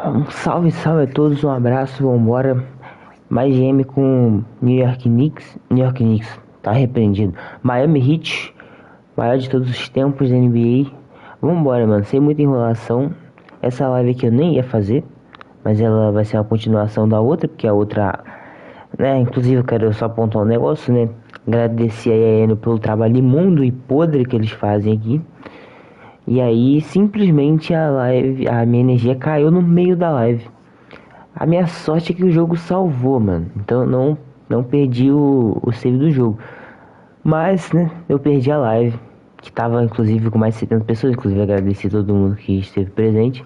Um salve, salve a todos, um abraço, vambora. MyGM com New York Knicks. New York Knicks, tá repreendido. Miami Heat, maior de todos os tempos da NBA. Vambora, mano, sem muita enrolação. Essa live aqui eu nem ia fazer, mas ela vai ser uma continuação da outra, porque a outra, né, inclusive eu quero só apontar um negócio, né. Agradecer a Eno pelo trabalho imundo e podre que eles fazem aqui. E aí, simplesmente a live, a minha energia caiu no meio da live. A minha sorte é que o jogo salvou, mano. Então não perdi o save do jogo. Mas, né, eu perdi a live, que tava inclusive com mais de 70 pessoas. Inclusive agradecer a todo mundo que esteve presente.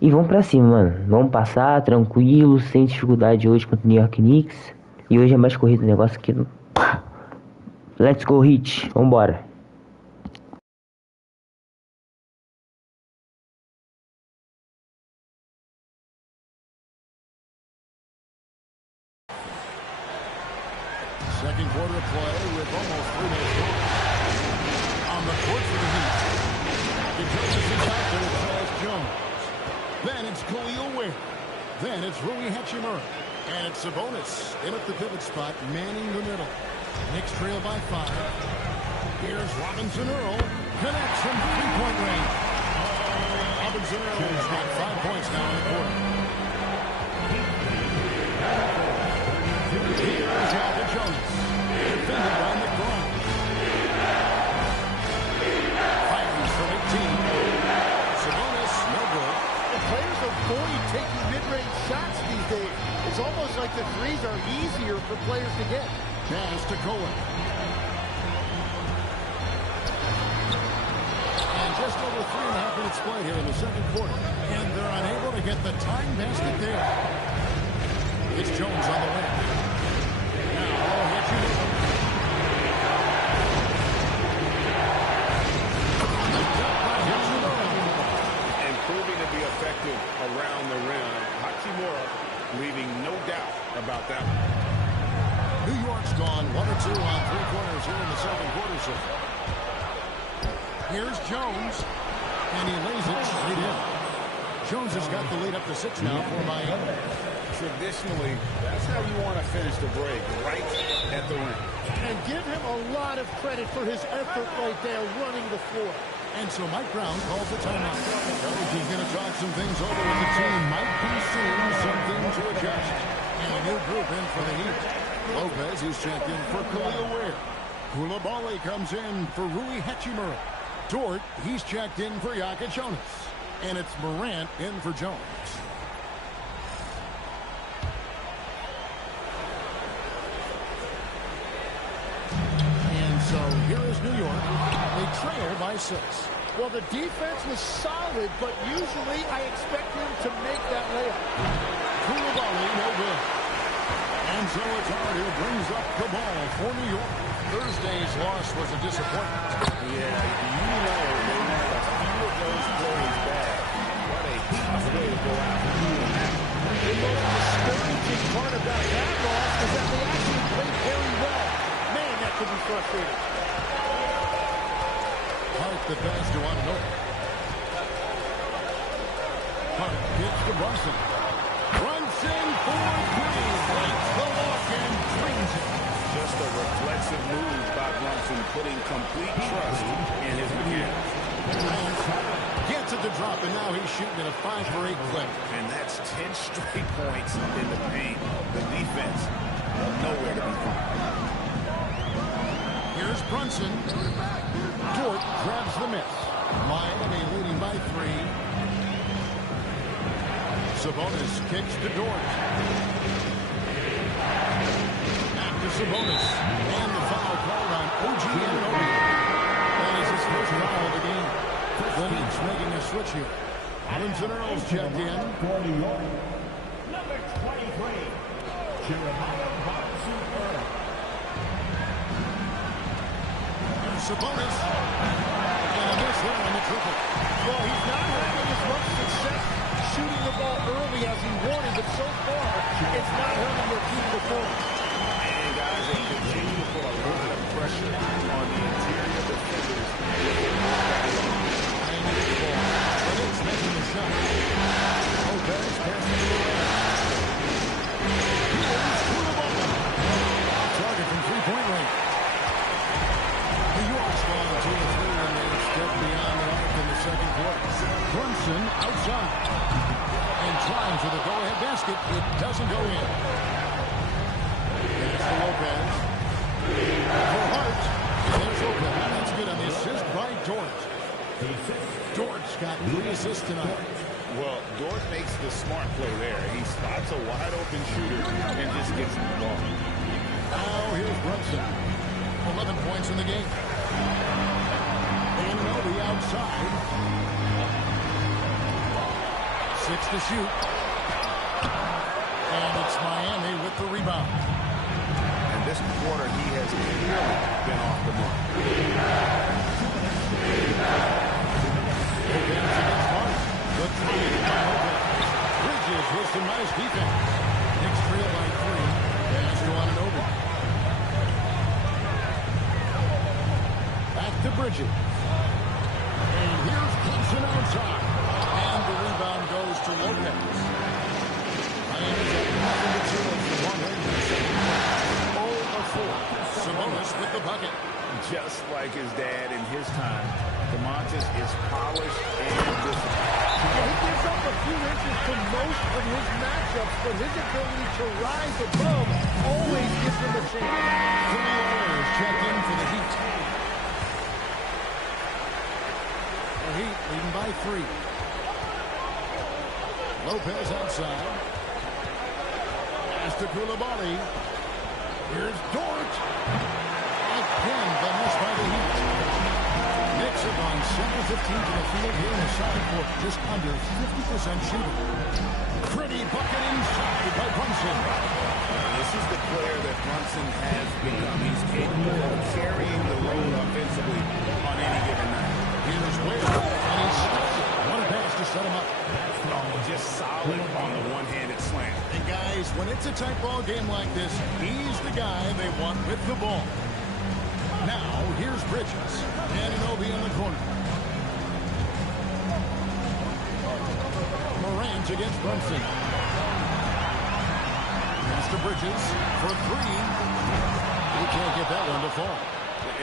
E vamos pra cima, mano. Vamos passar tranquilo, sem dificuldade hoje contra o New York Knicks. E hoje é mais corrido o negócio aqui. Let's go, Hit. Vambora. Second quarter play with almost 3 minutes gone. On the court for the Heat. It goes to the top there with Charles Jones. Then it's Khalil Ware. Then it's Rui Hachimura. And it's Sabonis in at the pivot spot, manning the middle. Knicks trail by 5. Here's Robinson Earl. Connects from three-point range. Robinson Earl's got 5 points now in the quarter. Here's Albert Jones. Defended by McBride. Fires from 18. Sabonis, no good. The players avoid taking mid-range shots these days. It's almost like the threes are easier for players to get. Pass to Cohen. And just over 3.5 minutes played here in the second quarter. And they're unable to get the time basket there. It's Jones on the wing. And proving to be effective around the rim. Hachimura leaving no doubt about that one. New York's gone 1-2 on 3 corners here in the second quarter so far. Here's Jones, and he lays it straight in. Jones has got the lead up to 6 now for Miami. Traditionally, that's how you want to finish the break, right at the rim. And give him a lot of credit for his effort right there running the floor. And so Mike Brown calls the timeout. Coach is going to talk some things over with the team. Might be seeing something to adjust. And a new group in for the Heat. Lopez, he's checked in for Khalil Ware. Koulibaly comes in for Rui Hachimura. Dort, he's checked in for Jonas. And it's Morant in for Jones. And so here is New York. They trail by 6. Well, the defense was solid, but usually I expect him to make that layup. Koulibaly, no good. And so it's Hart who brings up the ball for New York. Thursday's loss was a disappointment. Yeah, you know they had a few of those plays back. What a tough way to go out and do that. The most discouraging part about that loss is that they actually played very well. Man, that could be frustrating. Hart the pass to Ananobi. Hart gets to Brunson. Brunson for 3. Breaks the lock and brings it. Just a reflexive move by Brunson, putting complete trust in his mechanics. Gets it to drop, and now he's shooting at a 5-for-8 clip. And that's 10 straight points in the paint. The defense, nowhere to be found. Here's Brunson. Dort grabs the miss. Miami leading by 3. Sabonis kicks to Dort. Back to Sabonis. And the foul called on OG Anunoby. That is his first foul of the game. The Knicks making a switch here. Robinson Earl's checked in. For New York, number 23, Jeremiah Robinson Earl. Sabonis. And a miss there on the triple. Well, he's not having as much success shooting the ball early as he wanted, but so far, it's not hurting their team performance. And guys, they continue to put a little bit of pressure on the interior defenders. Making the shot. Lopez passing to the right. Target from three-point range. New York's gone 2 of 3 and they've stepped beyond the arc in the second quarter. Brunson outside. And trying for the go-ahead basket. It doesn't go in. That's for Lopez. For Hart. There's Lopez. That's good on the assist by Dort. Dort's got 3 assists tonight. Well, Dort makes the smart play there. He spots a wide-open shooter and just gets him the ball. Now here's Brunson. 11 points in the game. And the outside. 6 to shoot. And it's Miami with the rebound. And this quarter, he has clearly been off the mark. Against Hart. The three by Lopez. Bridges with some nice defense. Knicks trail by 3. Pass to Anunoby. Back to Bridges. And here's Brunson outside. And the rebound goes to Lopez. Miami's up 11-0 for one home. 0 of 4. Sabonis with the bucket. Just like his dad in his time, DeMontis is polished and disciplined. He gives up a few inches to most of his matchups, but his ability to rise above always gives him a chance. Jimmy Warriors check in for the Heat. The Heat leading by 3. Lopez outside. Pass to Koulibaly. Here's Dort. Again, the miss by the Heat. Knicks have gone 7-15 to the field here in the second quarter. Just under 50% shooting. Pretty bucket inside by Brunson. This is the player that Brunson has become. He's capable of carrying the load offensively on any given night. Here's Ware, and he slips it. One pass to set him up. Just solid on the one-handed slam. And guys, when it's a tight ball game like this, he's the guy they want with the ball. Now, here's Bridges. Anunoby in the corner. Morant against Brunson. Pass to Bridges for 3. He can't get that one to fall.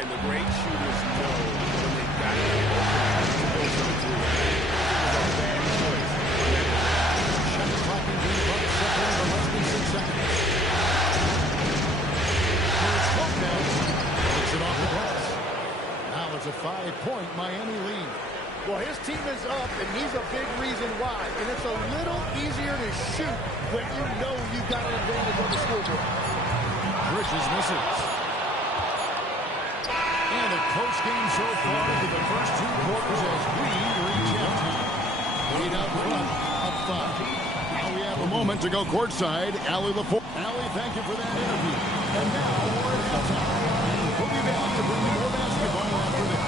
And the great shooters know when they've got the opening to go for the 3. It was a bad choice. Shot clock in the buck, separated for less than 6 seconds. Here's Lopez. Takes it off the glass. Now it's a 5-point Miami lead. Well, his team is up, and he's a big reason why. And it's a little easier to shoot when you know you've got an advantage on the scoreboard. Bridges misses. And a close game so far for the first 2 quarters as we reach halftime. Lead out front, up 5. Now we have a moment to go courtside. Allie LaForge. Allie, thank you for that interview. And now we're at halftime. We'll be back to bring you more basketball after this.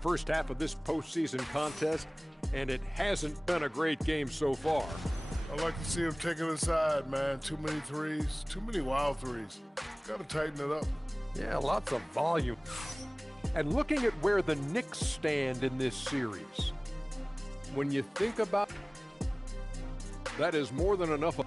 First half of this postseason contest, and it hasn't been a great game so far. I like to see him taking it aside, man. Too many threes, too many wild threes. Got to tighten it up. Yeah, lots of volume. And looking at where the Knicks stand in this series, when you think about that is more than enough.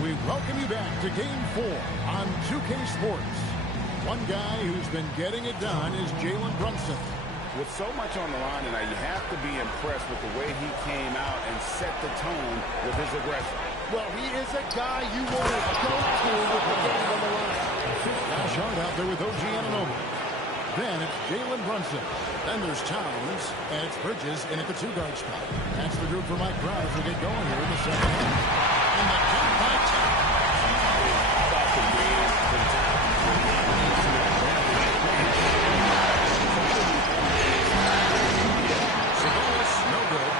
We welcome you back to Game 4 on 2K Sports. One guy who's been getting it done is Jalen Brunson. With so much on the line tonight, you have to be impressed with the way he came out and set the tone with his aggression. Well, he is a guy you want to go to with the game on the line. Now Shard out there with OG Anunoby. Then it's Jalen Brunson. Then there's Towns, and it's Bridges in at the 2-guard spot. That's the group for Mike Brown as we get going here in the second half. And the count by Sabonis, no good.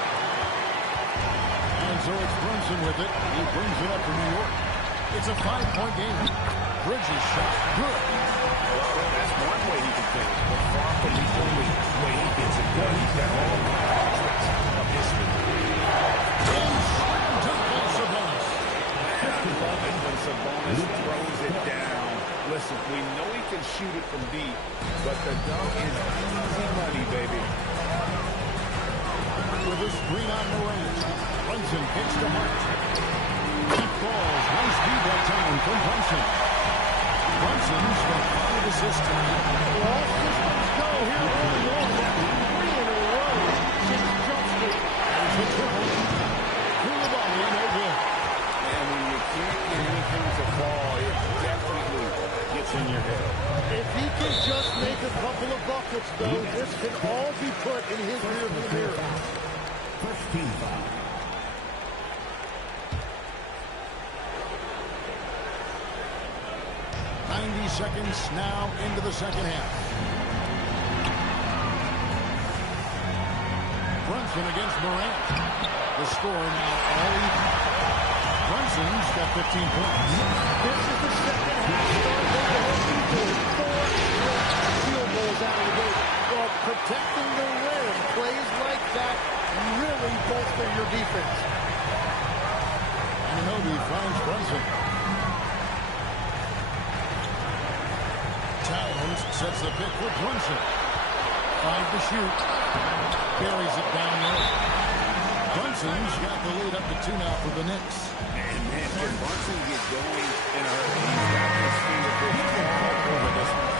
And so it's Brunson with it. He brings it up for New York. It's a 5-point game. Bridges shot good. That's one way he can finish, but far from the only way he gets it done. He's got all the aspects of his speed. When Sabonis throws it down, listen, we know he can shoot it from deep, but the dunk is easy money, baby. With a screen on Morant, Brunson kicks to Hart. Deep balls, nice VIVO time from Brunson. Brunson's got 5 assists tonight. All systems go here early on. 3 in a row since jump street. There's a triple. Koulibaly, no good. And when you can't get anything to fall, it definitely gets in your head. If he can just make a couple of buckets, though, this can all be put in his rearview mirror. First team foul. Seconds now into the second half. Brunson against Morant. The score now all even. Brunson's got 15 points. This is the second half start. Four field goals out of the gate. Well, protecting the rim, plays like that really bolster your defense. Anunoby finds Brunson. Towns sets the pick for Brunson. 5 to shoot. Buries it down low. Brunson's got the lead up to 2 now for the Knicks. And man, can Brunson get going in a hurry? He's got his fingertips. He can pop over this one.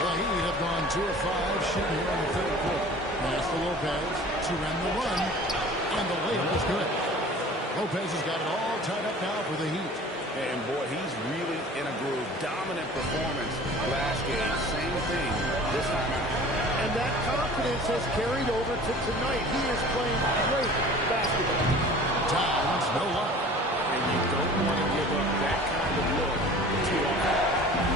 The Heat have gone 2 of 5 shooting here in the third quarter. Pass to Lopez to end the run. And the layup is good. Lopez has got it all tied up now for the Heat. And boy, he's really in a groove. Dominant performance last game. Same thing this time out. And that confidence has carried over to tonight. He is playing great basketball. Towns, no luck. And you don't want to give up that kind of look too often.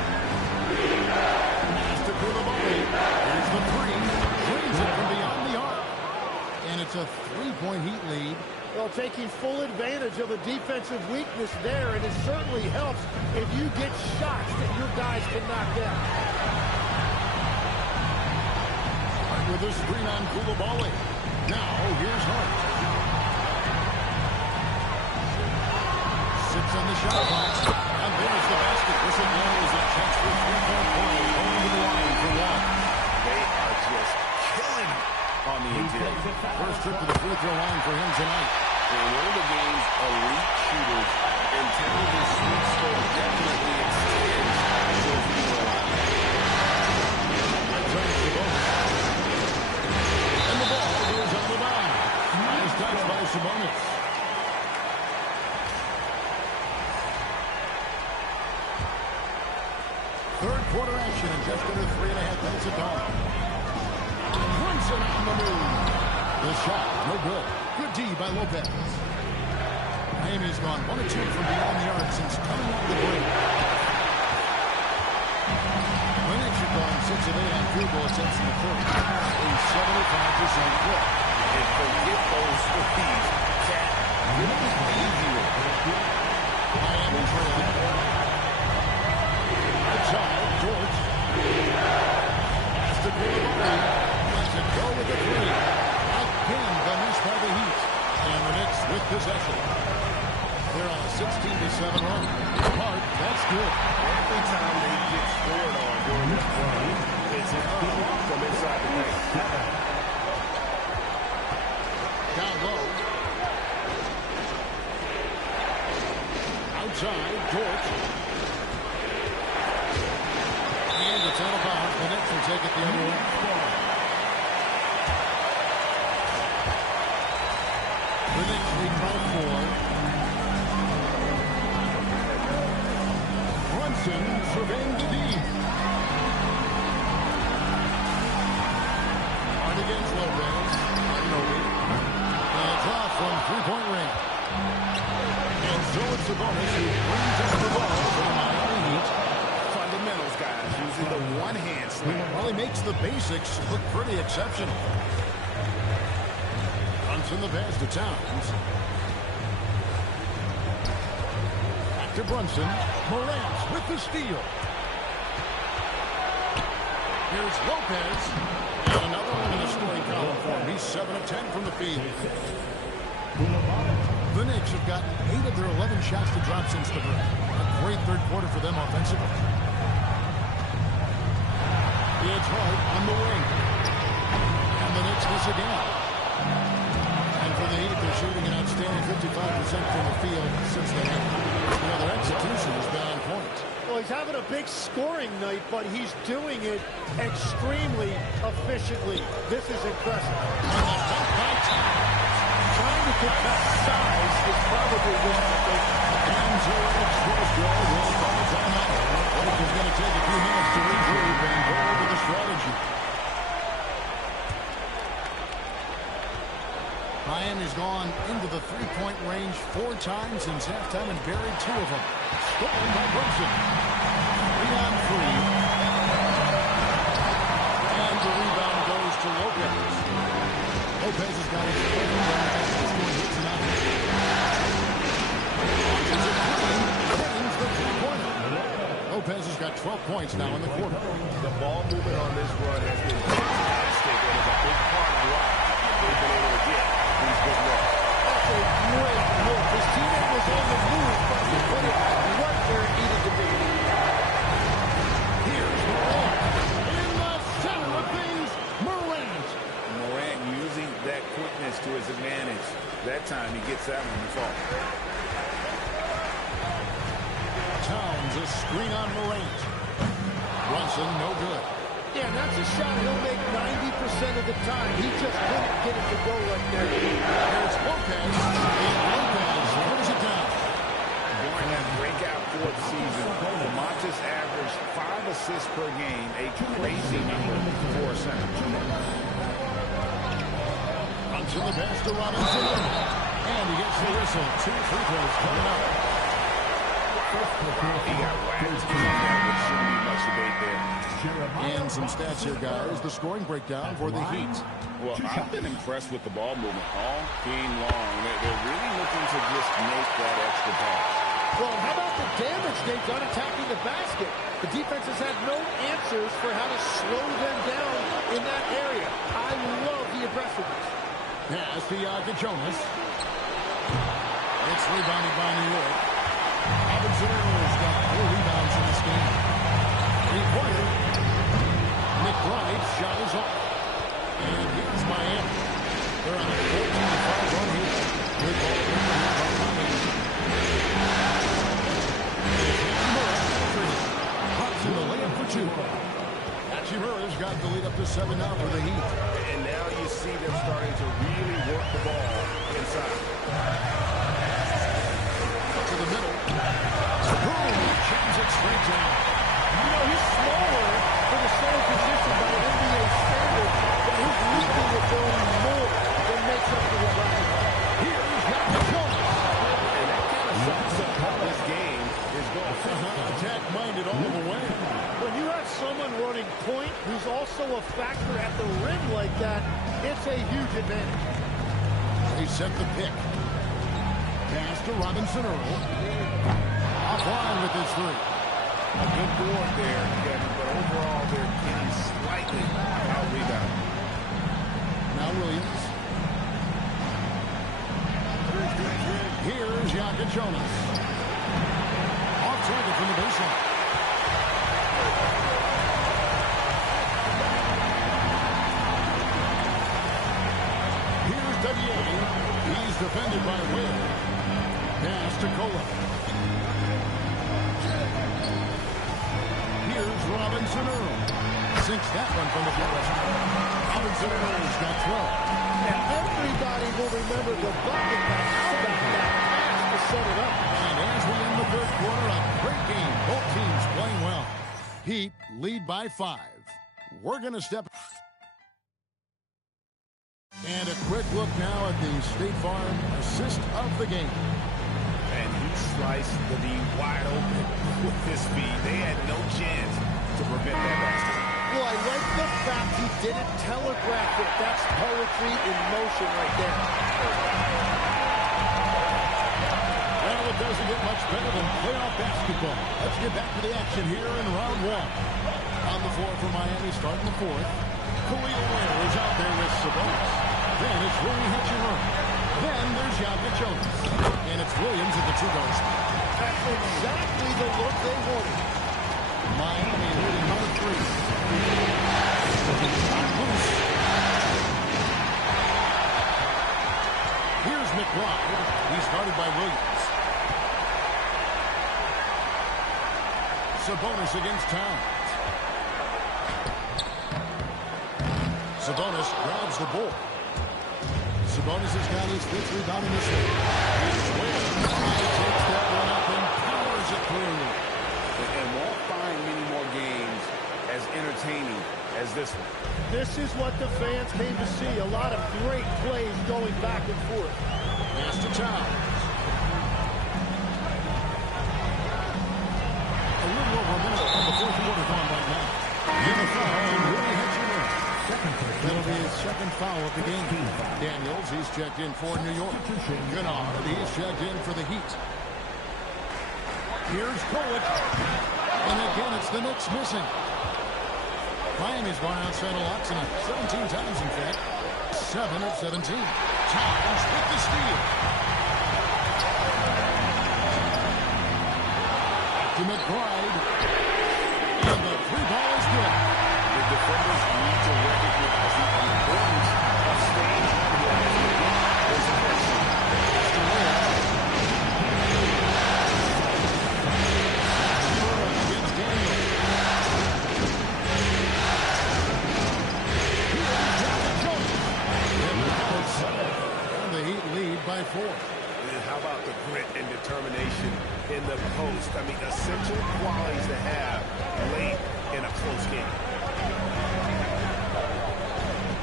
Pass to Koulibaly. Here's the three. Drains it from beyond the arc. And it's a 3-point Heat lead. Well, taking full advantage of a defensive weakness there, and it certainly helps if you get shots that your guys can knock down. With a screen on Koulibaly. Now, here's Hart. 6 on the shot clock. And there's the basket. Whistle blows a chance for 3-point play. Going to the line for 1. They are just killing him on the interior. First trip to the free throw line for him tonight. And one of the game's elite shooters, and Towns' sweet spot definitely extends to the free throw line. And the ball goes on the line. Nice touch by Sabonis. Third quarter action in just under 3.5 minutes of time. Brunson on the move. The shot, no good. Good D by Lopez. Miami's gone 1 of 2 from beyond the arc since coming out of the break. The Knicks have gone 6 of 8 on field goal attempts in the third. A 75% clip. And forget those threes. Cat, this is the easy one. Miami trailing. Outside, George. Has to be the ball. Lets it go with the 3. Again, the miss by the Heat. And the Knicks with possession. They're on a 16-7 run. Hart, that's good. Every time they get scored on during this run, it's an from inside the paint. Down low. Outside, George. And it's out of bounds. The Knicks will take it the other way. The Knicks lead by 4. Brunson surveying the D. Hard against Lopez. Anunoby. And it's off from three-point range. And so it's Sabonis who brings up the ball for the Miami Heat. Fundamentals, guys, using the one-hand slam. Well, he makes the basics look pretty exceptional. Brunson the pass to Towns. Back to Brunson. Morant with the steal. Here's Lopez. And another one in the scoring column for him. He's 7 of 10 from the field. The Knicks have gotten 8 of their 11 shots to drop since the break. A great third quarter for them offensively. It's Hart on the wing. And the Knicks miss again. And for the Heat, they're shooting an outstanding 55% from the field since they have. You know, their execution has been on point. Well, he's having a big scoring night, but he's doing it extremely efficiently. This is impressive. And the dunk by Towns. Trying to get that size is probably one mistake. And so it's first goal will call timeout. Hope is going to take a few minutes to regroup and go over the strategy. Miami's gone into the three-point range 4 times since halftime and buried 2 of them. Stolen by Brunson. 3 on 3. And the rebound goes to Lopez. Lopez has got his foot on the score hits tonight. Launches a three. Drains the three-pointer. Lopez has got 12 points now in the quarter. The ball movement on this run has been fantastic, and it's a big part of why they've been able to get these good looks. That's a great look. His teammate was on the move, but he put it right where it needed to be. Here's Morant. In the center of things, Morant. Morant using that quickness to his advantage. That time he gets that one to fall. Towns, a screen on Morant. Brunson, no good. Yeah, that's a shot he'll make 90% of the time. He just couldn't get it to go right there. There's Lopez. And Lopez throws it down. During that breakout 4th season, Lamontis averaged 5 assists per game, a crazy number for a center. Brunson the pass to Robinson. And he gets the whistle. 2 free throws coming up. He got whacked. That shouldn't be much debate there. And some stats here, guys. The scoring breakdown for the Heat. Well, I've been impressed with the ball movement all game long. They're really looking to just make that extra pass. Well, how about the damage they've done attacking the basket? The defense has had no answers for how to slow them down in that area. I love the aggressiveness. Pass to Jonas. It's rebounded by New York. Robinson has got 4 rebounds in this game. 3-pointer. McBride's shot is off. And here's Miami. They're on a 14-5 run here. Good ball in the hand by Miami. Hudson the layup for 2. Hachimura's got the lead up to 7 now for the Heat. And now you see them starting to really work the ball inside. To the middle. Boom! Jams it straight down. You know, he's smaller for the center position by NBA standards, but he's leaping the zone more than makes up for the run. Here's Jonas. And that kind of sums up how this game is going. Attack-minded all the way. When you have someone running point who's also a factor at the rim like that, it's a huge advantage. They set the pick. Pass to Robinson Earl. Offline with his 3. A good board there, Kevin, but overall they're getting slightly out-rebounded. Now Williams. Here's Jonas. Off target from the baseline. Here's W.A. He's defended by Will. Pass to Cola. Here's Robinson Earl. Sinks that one from the floor. Robinson Earl's got 12. And everybody will remember the bucket that outback that pass to set it up. And as we end the 3rd quarter, a great game. Both teams playing well. Heat lead by 5. We're going to step. And a quick look now at the State Farm assist of the game. And he sliced the D wide open with his speed. They had no chance to prevent that basket. Well, I like the fact he didn't telegraph it. That's poetry in motion right there. Well, it doesn't get much better than playoff basketball. Let's get back to the action here in round 1. On the floor for Miami, starting the fourth. Khalil Ware is out there with Sabonis. Then it's Rui Hachimura. Then there's Yaka Jones. And it's Williams at the two-guard spot. That's exactly the look they wanted. Miami leading by 3. Shot loose. Here's McBride. He's guarded by Williams. Sabonis against Towns. Sabonis grabs the ball. Sabonis has got his 5th rebound in this game. Here's Ware. He takes that one up and powers it through. And won't find many more games as entertaining as this one. This is what the fans came to see. A lot of great plays going back and forth. Pass to Towns. A little over a minute of the fourth quarter gone right now. In the foul, and Rui Hachimura. That'll be his second foul of the game. Daniels, he's checked in for New York. Kennard, he's checked in for the Heat. Here's Kolek. And again, it's the Knicks missing. Miami's gone outside of locks tonight 17 times, in fact. 7 of 17. Towns with the steal. To McBride. And the 3-ball is good. The defenders need to recognize the importance of staying on the There's a question. Against Daniels. And the Heat lead by 4. And how about the grit and determination in the post? I mean, essential qualities to have late in a close game.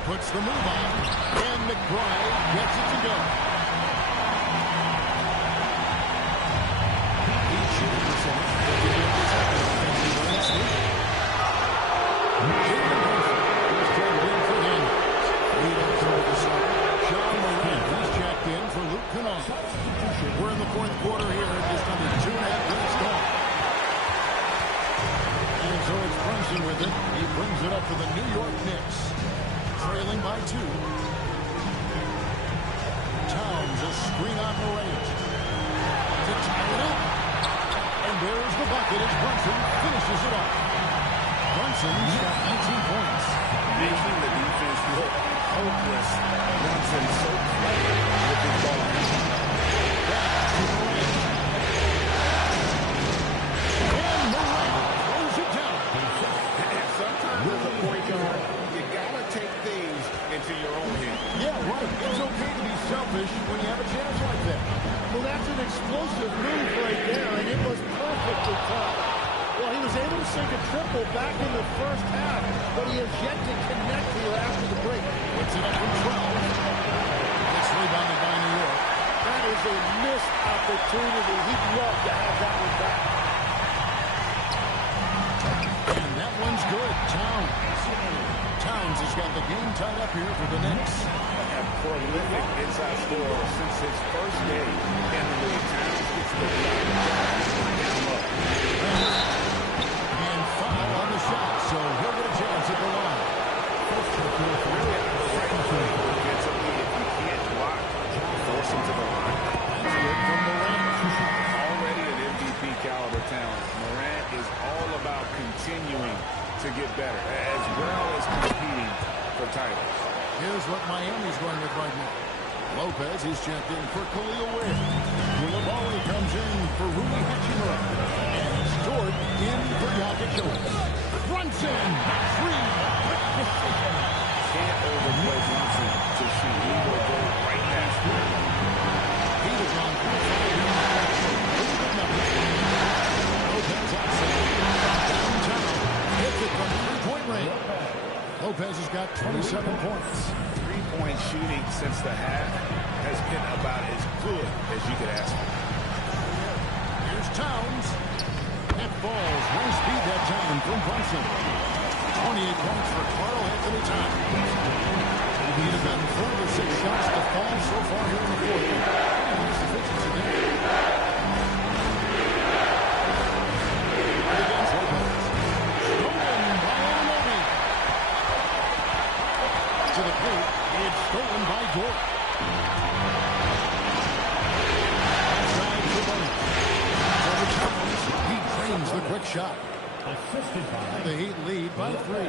Puts the move on. And McBride gets it to go. Heat shooting percentage. Jalen Brunson is checked in for Daniels. Lead up to the side. Sean Moran, he's checked in for Luke Kennard. We're in the fourth quarter here. Just under 2.5 minutes gone. And so it's Brunson with it. He brings it up for the New York Knicks. Trailing by 2. Towns a screen on Morant to tie it up. And there's the bucket as Brunson finishes it off. Brunson's got 19 points. Making the defense look hopeless. Brunson so clever with his ball. Back to Morant. And Morant throws it down. And sometimes as a point guard, you gotta take things into your own hand. Yeah, right. It's okay to be selfish when you have a chance like that. Well, that's an explosive move right there, and it was perfectly timed. Well, he was able to sink a triple back in the first half, but he has yet to connect here after the break. Puts it up from 12. It's rebounded by New York. That is a missed opportunity. He'd love to have that one back. And that one's good. Towns has got the game tied up here for the Knicks. A prolific inside scorer since his first game in the league. Towns gets the down low. And foul on the shot, so he'll get a chance at the line. Really out of the right play defensively. If you can't block, force him to the line. That's good from Morant. Already an MVP caliber talent. Morant is all about continuing to get better, as well as competing for titles. Here's what Miami's going with right now. Lopez, he's checked in for Khalil Ware. Koulibaly comes in for Rui Hachimura. And Stewart in for Yaka Jones. Brunson, 3. Can't overplay Brunson to shoot. He will go right past him. He is on 4-5. Lopez outside. Downtown. Hits it from three-point range. Lopez has got 27 points. Three-point shooting since the half has been about as good as you could ask for. Here's Towns. That falls. No speed that time from Brunson. 28 points for Carl Anthony Towns. He'd have gotten 4 of 6 shots to fall so far here in the fourth. Nice efficiency there. Against Lopez. Stolen by stolen by Dort. Outside for Brunson. Over Towns. He drains the quick shot. Assisted by The Heat lead by 3.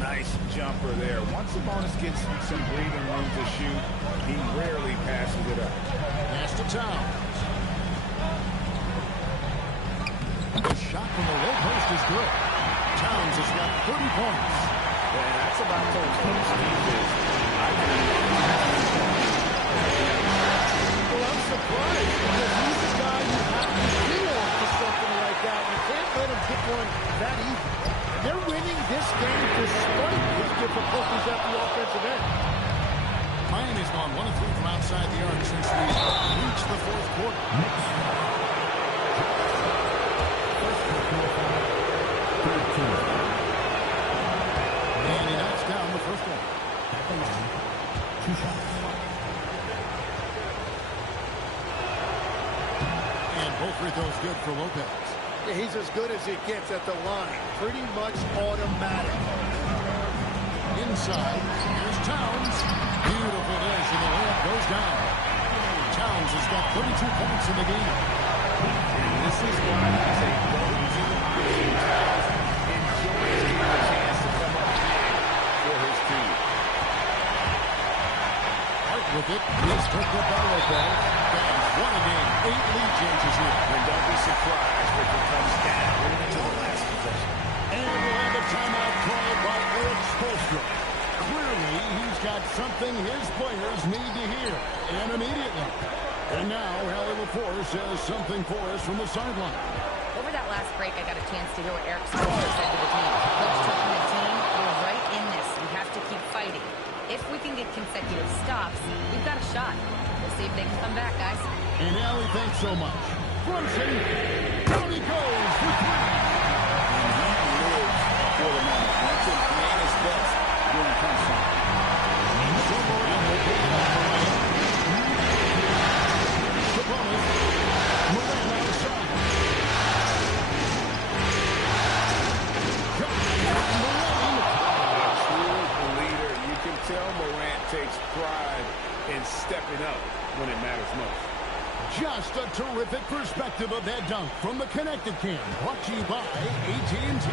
Nice jumper there. Once Sabonis gets some breathing room to shoot, he rarely passes it up. Pass to Towns. The shot from the low post is good. Towns has got 30 points. And that's about to post defense. Well, I'm surprised because he's a guy you have to key on for something like that. You can't let him get one that easy. They're winning this game despite his difficulties at the offensive end. Miami's gone 1 of 3 from outside the arc since we reached the fourth quarter. And he knocks down the first one. at the line. 2 shots. And both free throws good for Lopez. Yeah, he's as good as it gets at the line. Pretty much automatic. Inside, here's Towns. Beautiful dish, and the layup goes down. Towns has got 32 points in the game. And this is why he's a go-to option. Enjoys getting a chance to come up big for his team. Hart with it. He's picked up by Lopez. Guys, what a game. 8 lead changes here. And don't be surprised if it comes down to the last possession. And we'll have a timeout called by Eric Spoelstra. Clearly, he's got something his players need to hear, and immediately. And now, Hallie LaForce has something for us from the sideline. Over that last break, I got a chance to hear what Eric Spoelstra said to the team. Coach telling the team, we're right in this. We have to keep fighting. If we can get consecutive stops, we've got a shot. We'll see if they can come back, guys. And Hallie, thanks so much. Brunson, down he goes for 3. For the moment, lets him plan his best when it comes to him. True leader. You can tell Morant takes pride in stepping up when it matters most. Just a terrific perspective of that dunk from the Connected Cam, brought to you by AT&T.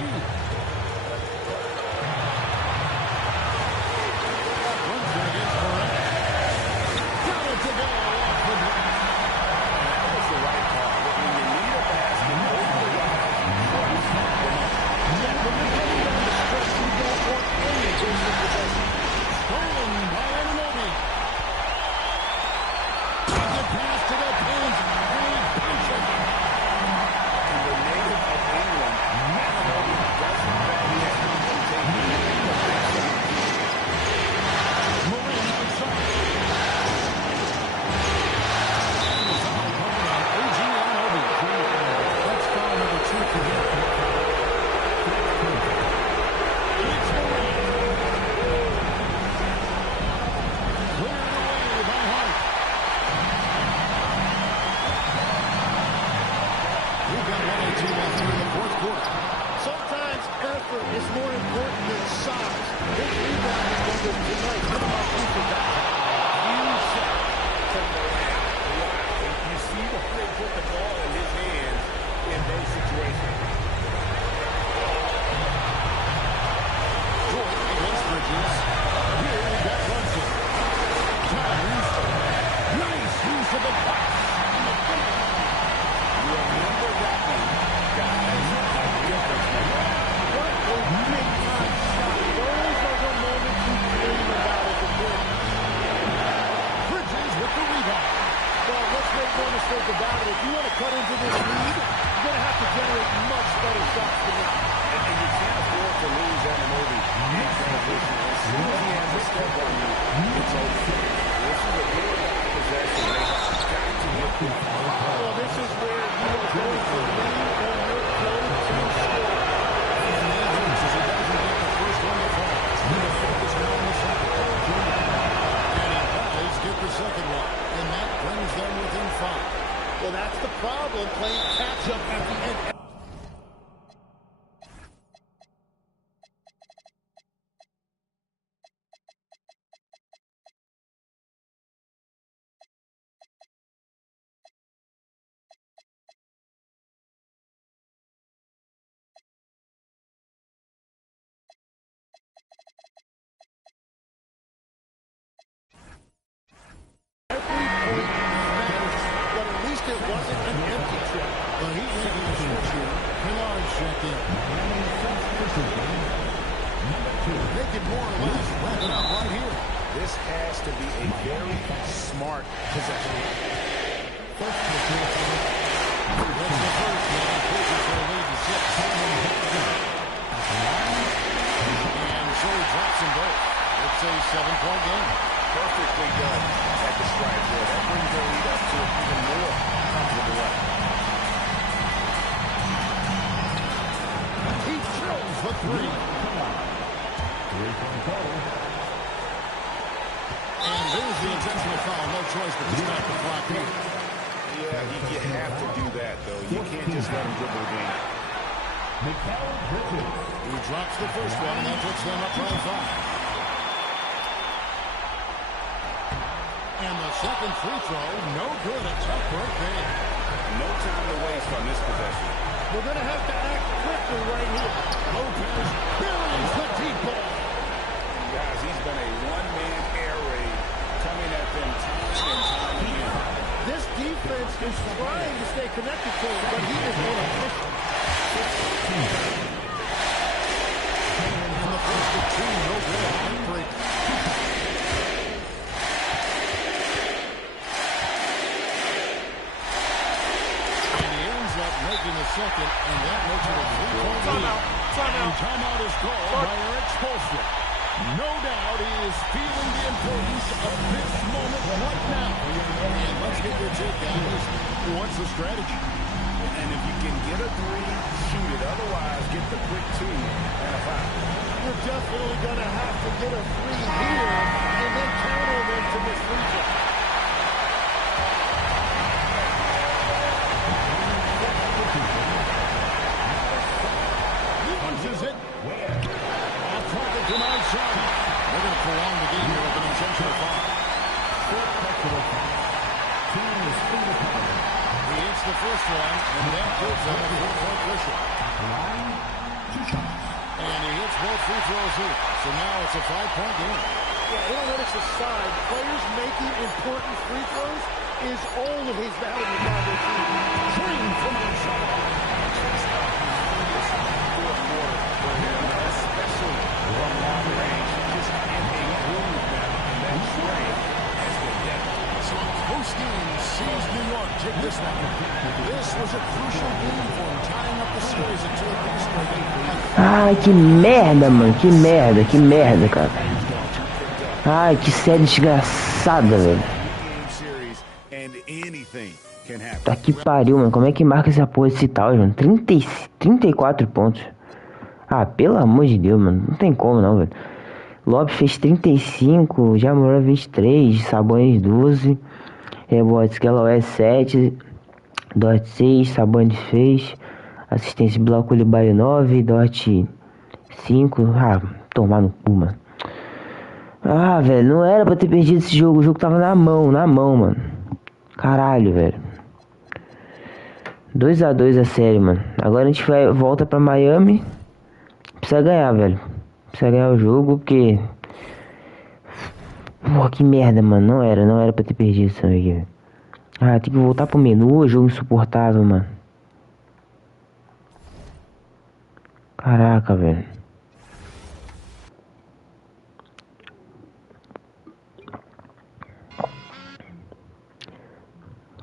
Well, that's the problem, playing catch-up at the end. check in. Make it more or less. Wrap it up right here. This has to be a very smart possession. That's the first man. Pushes their lead to 6. And so he drops them both. It's a 7-point game. Perfectly done at the strike there. That brings their lead up to an even more comfortable level. He drills the 3. And there's the intentional foul. No choice but to stop the clock here. Yeah, you have to do that, though. You can't just let him dribble the game. He drops the first one, and that puts them up by 5. And the second free throw, no good. A tough break there. No time to waste on this possession. We're going to have to act quickly right here. Lopez buries the deep ball. Guys, he's been a one-man air raid coming at them time and time again. This defense is trying to stay connected to him, but he is inefficient. And the first of 2, no good. Heartbreak. And he ends up making the second, and that makes it a 3-point lead. And timeout is called by Eric Spoelstra. No doubt he is feeling the importance of this moment right now. And let's get your take, guys. What's the strategy? And if you can get a 3, shoot it. Otherwise, get the quick 2 and a foul. You're definitely going to have to get a 3 here and then counter them to this free throw. Punches it. Off target to outside. They're going to prolong the game here with an intentional foul. He hits the first one, and that gives them a 4-point cushion. And he hits both free throws here. So now it's a 5-point game. Yeah, analytics aside, players making important free throws is always valued by their team. Green from outside. Fourth quarter for him, especially from long range. Just in a groove now, and that strength has been deadly. So post-game sees New York take this one. This was a crucial game for him, tying up the series at 2 apiece. Ai, que merda, mano. Que merda, cara. Ai, que série desgraçada, velho. Tá que pariu, mano. Como é que marca essa porra desse tal, mano? 34 pontos. Ah, pelo amor de Deus, mano. Não tem como, não, velho. Lopes fez 35, Jamorã 23, Sabonis 12, rebotes Galloway 7, Dort 6, Sabonis fez, assistência Bloco Libaio 9, Dort 5. Ah, tomar no cu, mano. Ah, velho, não era pra ter perdido esse jogo. O jogo tava na mão, mano. Caralho, velho. 2-2 a série, mano. Agora a gente volta pra Miami. Precisa ganhar, velho. Precisa ganhar o jogo, porque... Porra, que merda, mano. Não era pra ter perdido isso aqui, velho. Ah, tem que voltar pro menu. Jogo insuportável, mano. Caraca, velho.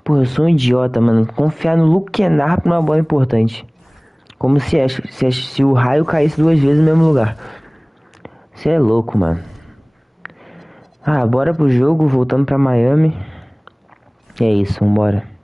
Pô, eu sou um idiota, mano. Confiar no Luke Kennard pra uma bola importante. Como se o raio caísse 2 vezes no mesmo lugar. Você é louco, mano. Ah, bora pro jogo. Voltando pra Miami. É isso, vambora.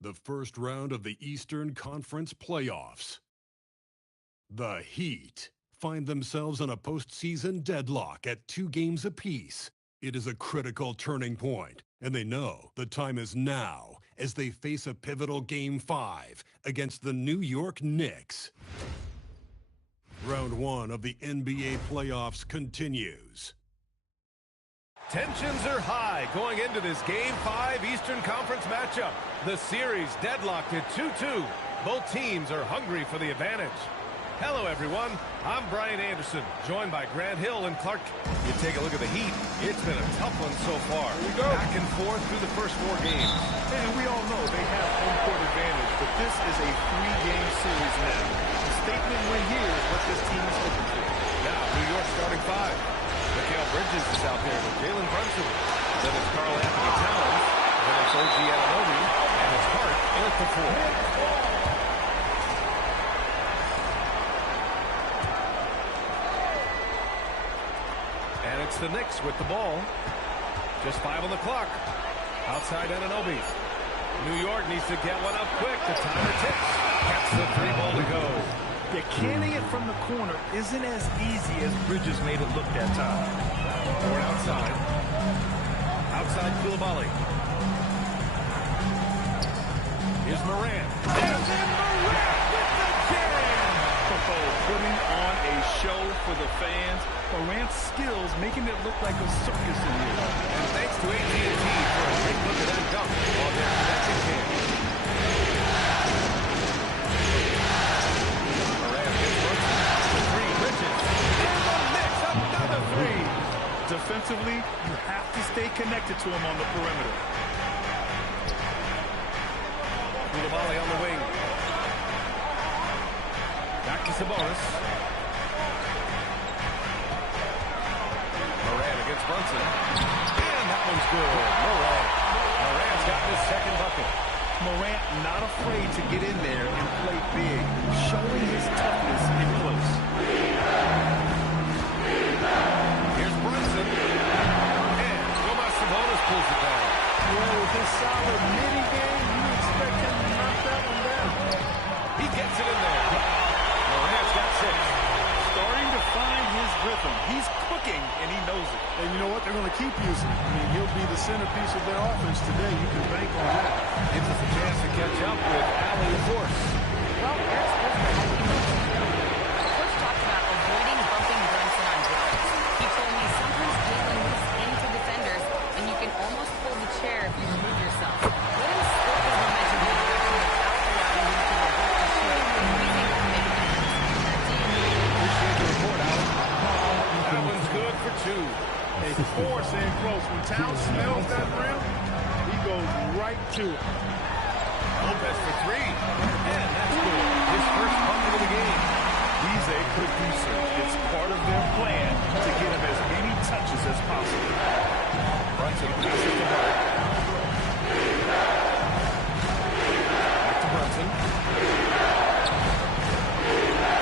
The first round of the Eastern Conference playoffs. The Heat find themselves in a postseason deadlock at 2 games apiece. It is a critical turning point And they know the time is now as they face a pivotal Game 5 against the New York Knicks. Round 1 of the NBA playoffs continues. Tensions are high going into this Game 5 Eastern Conference matchup. The series deadlocked at 2-2. Both teams are hungry for the advantage. Hello, everyone. I'm Brian Anderson, joined by Grant Hill and Clark. You take a look at the Heat. It's been a tough one so far. Here we go. Back and forth through the first 4 games. And we all know they have home court advantage, but this is a 3-game series now. The statement win here is what this team is hoping for. Now, New York starting 5. Mikal Bridges is out there with Jalen Brunson. Then it's Karl Anthony Towns. Then it's OG Anunoby. And it's Hart in at the 4. And it's the Knicks with the ball. Just 5 on the clock. Outside Anunoby. New York needs to get one up quick. The timer ticks. That's the 3 ball to go. Yeah, canning it from the corner isn't as easy as Bridges made it look that time. Ford outside. Outside Koulibaly. Here's Morant. And then Morant with the jam! Putting on a show for the fans. Morant's skills making it look like a circus in here. And thanks to AT&T for a great look at that dunk on their connection cam. Morant gets Brunson. The 3, Bridges. And the Knicks, another 3. Defensively, you have to stay connected to him on the perimeter. Koulibaly on the wing. Back to Sabonis. Morant against Brunson. And that one's good. Morant's got his second bucket. Morant not afraid to get in there and play big, showing his toughness in close. Here's Brunson. And Sabonis pulls it down. Yeah, with his solid mini-game, you expect him to knock that one down. He gets it in there. Morant's got 6. Starting to find his rhythm. He's cooking, and he knows it. And you know what? They're going to keep using it. I mean, he'll be the centerpiece of their offense today. You can bank on that. Gives us a chance to catch up with Allie Force. Well, Eric's Coach talked about avoiding bumping Brunson on drives. He told me sometimes Jalen moves into defenders, and you can almost pull the chair if you remove yourself. Let him split his momentum in the direction without allowing him to revert and shoot. We think that will make a difference. Appreciate the report, Allie. That one's good for 2. Hey, Force in close. When Towns smells that rim, he goes right to it. Lopez for 3. And that's good. His first bucket of the game. He's a producer. It's part of their plan to get him as many touches as possible. Brunson passes to Hart. Back to Brunson.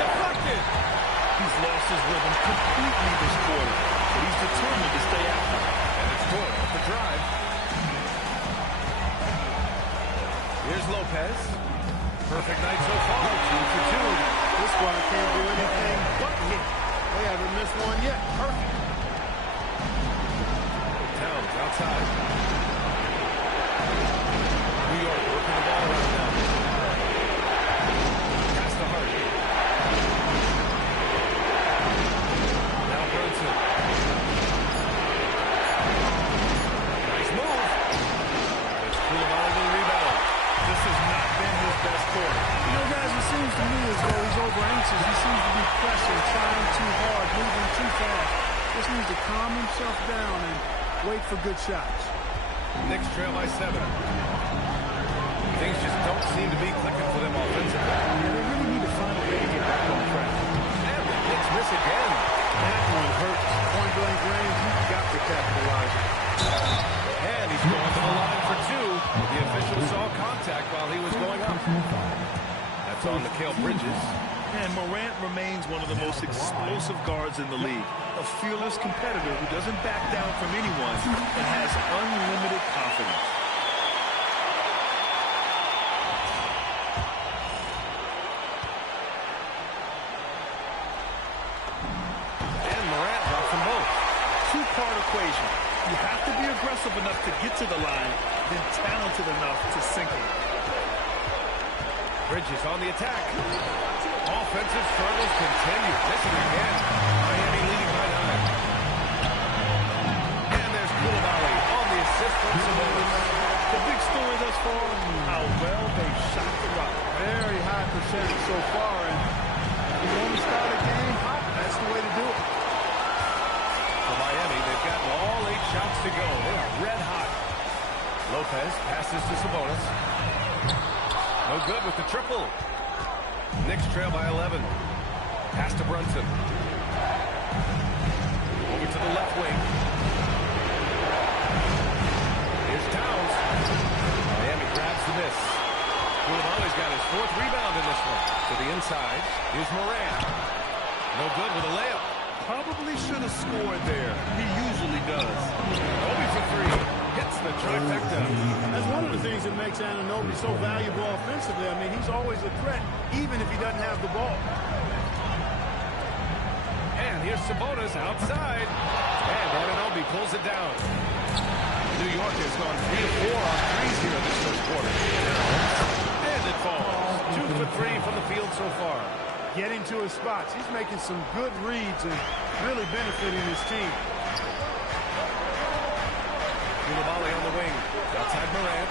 Deflected. He's lost his rhythm completely this quarter, but he's determined to stay after it. And it's good off the drive. Here's Lopez. Perfect night so far. 2 for 2. This squad can't do anything but hit. They haven't missed one yet. Perfect. Towns outside. New York working the ball around now. Pass to Hart. Now Brunson. Nice move. It's Koulibaly to the rebound. This has not been his best quarter. You know, guys, it seems to me as though he's over anxious. He seems to be pressing, trying too hard, moving too fast. Just needs to calm himself down and wait for good shots. Knicks trail by 7. Things just don't seem to be clicking for them offensively. Yeah, they really need to find a way to get back on track. And the Knicks miss again. That one hurts. Point blank range, you've got to capitalize it. And he's going to the line for 2. The official saw contact while he was going up. That's on Mikal Bridges. And Morant remains one of the most explosive guards in the league. A fearless competitor who doesn't back down from anyone and has unlimited confidence. And Morant drops them both. Two-part equation. You have to be aggressive explosive enough to get to the line, then talented enough to sink it. Bridges on the attack. Offensive struggles continue. Missing again. Miami leading by 9. And there's Koulibaly on the assist from Sabonis. The big story thus far, how well they shot the rock. Very high percentage so far, and if you want to start a game hot, that's the way to do it. For Miami, they've gotten all 8 shots to go. They are red hot. Lopez passes to Sabonis. No good with the triple. Knicks trail by 11. Pass to Brunson. Over to the left wing. Here's Towns. Miami grabs the miss. Koulibaly's got his 4th rebound in this one. To the inside. Here's Morant. No good with a layup. Probably should have scored there. He usually does. Obi for 3. Hits the trifecta. That's one of the things that makes Anunoby so valuable offensively. I mean, he's always a threat, even if he doesn't have the ball. And here's Sabonis outside. And Anunoby pulls it down. New York has gone 3 of 4 on threes here in this first quarter. And it falls. 2 for 3 from the field so far. Getting to his spots. He's making some good reads and really benefiting his team. Koulibaly on the wing. Outside Morant.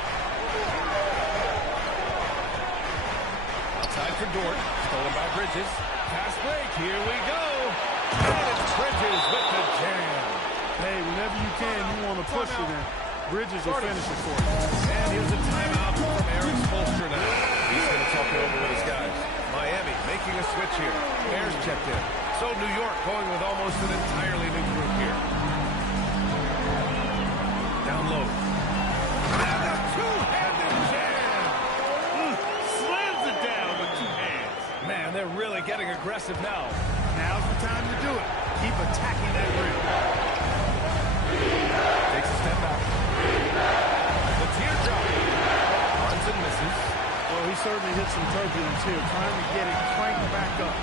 Outside for Dort. Stolen by Bridges. Pass break. Here we go. And it's Bridges with the jam. Hey, whenever you can, you want to push it in. Bridges will finish it for you. And here's a timeout from Eric Spoelstra now. He's going to talk it over with his guys. Miami making a switch here. Bears checked in. So New York going with almost an entirely new group here. Down low. And a two-handed jam! Slams it down with 2 hands. Man, they're really getting aggressive now. Now's the time to do it. Keep attacking that rim. Takes a step back. The teardrop. Brunson misses. Well, he certainly hit some turbulence here, trying to get it cranked back up.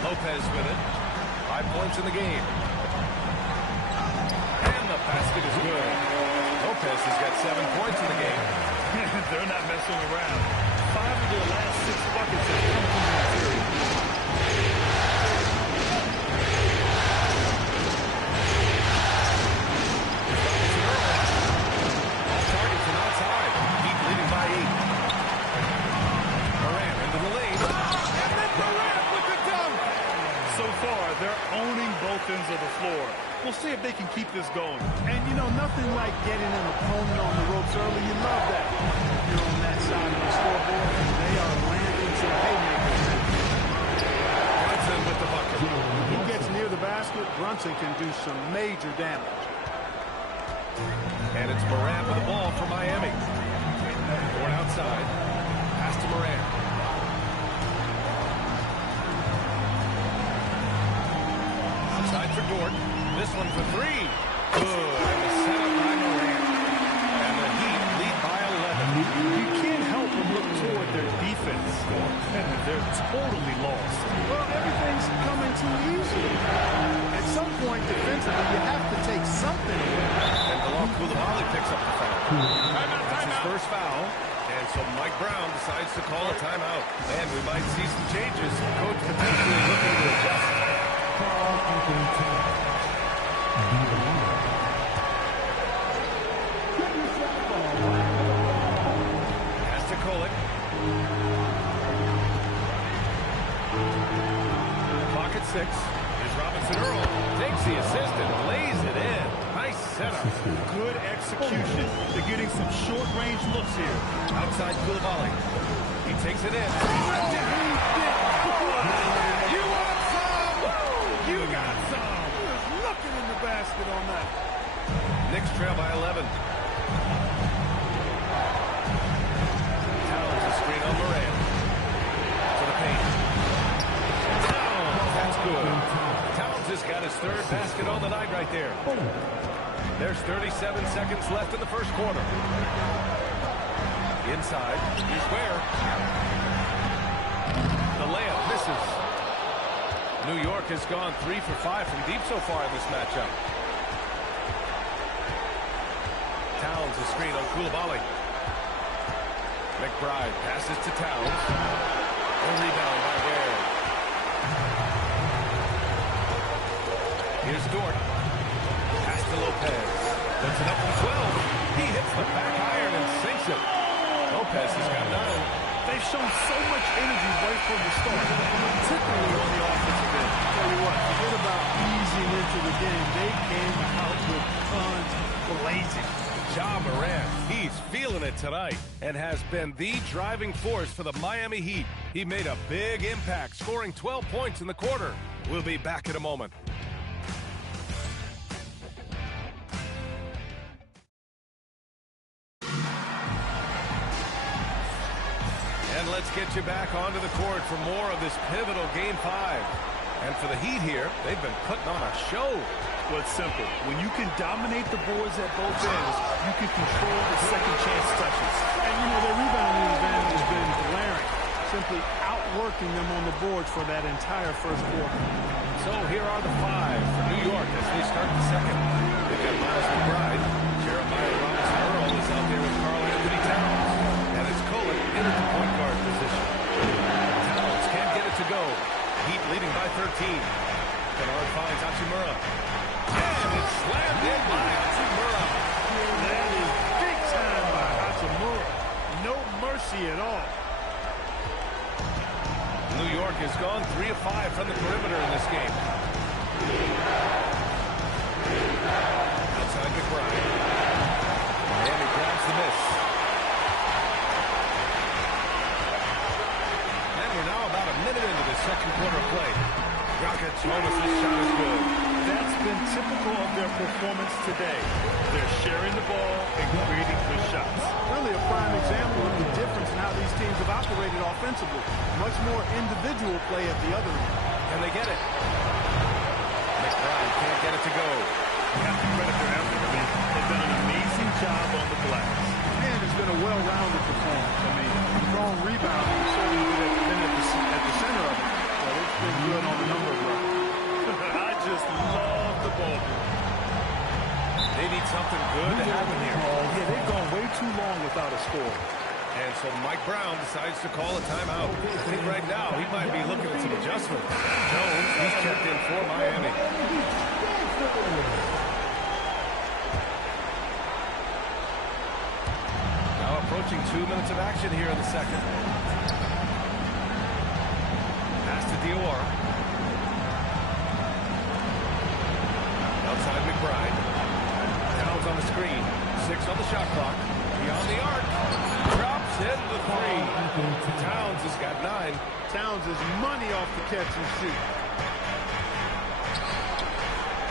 Lopez with it. 5 points in the game. And the basket is good. Lopez has got 7 points in the game. They're not messing around. 5 of their last 6 buckets have come from the interior. Off target from outside. Heat leading by 8. Morant into the lane. And then Morant with the dunk. So far, they're owning both ends of the floor. We'll see if they can keep this going. And, you know, nothing like getting an opponent on the ropes early. You love that. You're on that side of the scoreboard, and they are landing some haymakers. Brunson with the bucket. When he gets near the basket, Brunson can do some major damage. And it's Morant with the ball for Miami. Going outside. Pass to Morant. Outside for Dort. This one for 3. Good. And the setup by Morant. And the Heat lead by 11. You can't help but look toward their defense. And they're totally lost. Well, everything's coming too easily. At some point, defensively, you have to take something away. And Bilal Koulibaly picks up the foul. That's his first foul. And so Mike Brown decides to call a timeout. And we might see some changes. Coach potentially looking to adjust. Pass to Kolek. Clock at 6. Here's Robinson Earl. Takes the assist and lays it in. Nice setup. Good execution. They're getting some short-range looks here. Outside Koulibaly. He takes it in. You want some? You got some. He was looking in the basket on that. Knicks trail by 11. Towns a screen on Morant. To the paint. Towns, that's good. Towns has got his 3rd basket on the night right there. There's 37 seconds left in the first quarter. Inside. Here's Ware. The layup misses. New York has gone 3 for 5 from deep so far in this matchup. Towns a screen on Koulibaly. McBride passes to Towns. A rebound by Ware. Here's Dort. Pass to Lopez. Puts it up from 12. He hits the back iron and sinks it. Lopez has got 9. They've shown so much energy right from the start, particularly on the offensive end. Tell you what, forget about easing into the game. They came out with tons blazing. Ja Morant, he's feeling it tonight and has been the driving force for the Miami Heat. He made a big impact, scoring 12 points in the quarter. We'll be back in a moment. And let's get you back onto the court for more of this pivotal Game 5. And for the Heat here, they've been putting on a show. Well, it's simple. When you can dominate the boards at both ends, you can control the second chance touches. And, you know, their rebounding advantage has been glaring, simply outworking them on the boards for that entire first quarter. So here are the 5 for New York as they start the second. They've got Miles McBride. Jeremiah Robinson-Earl is out there with Karl Anthony Towns. And it's Colin in at the point guard position. Towns can't get it to go. Heat leading by 13. Kennard finds Hachimura. And it's slammed in by Hachimura. That is big time by Hachimura. No mercy at all. New York has gone 3 of 5 from the perimeter in this game. Outside McBride. Miami grabs the miss. And we're now about a minute into the second quarter of play. Rockets, Jonas' shot is good. That's been typical of their performance today. They're sharing the ball and creating good shots. Really a prime example of the difference in how these teams have operated offensively. Much more individual play at the other end. Can they get it? McBride can't get it to go. You have to credit their effort. I mean, they've done an amazing job on the glass. And it's been a well-rounded performance. I mean, strong rebounding certainly been at the center of it. But it's been good on a number of runs. I just love the ball. They need something good to happen here. Yeah, they've gone way too long without a score. And so Mike Brown decides to call a timeout. I think right now he might be looking at some adjustments. Jones, he's checked in for Miami. Now approaching 2 minutes of action here in the second. Pass to Diawara. Outside McBride. Towns on the screen. 6 on the shot clock. Beyond the arc. Drops in the 3. Towns has got 9. Towns is money off the catch and shoot.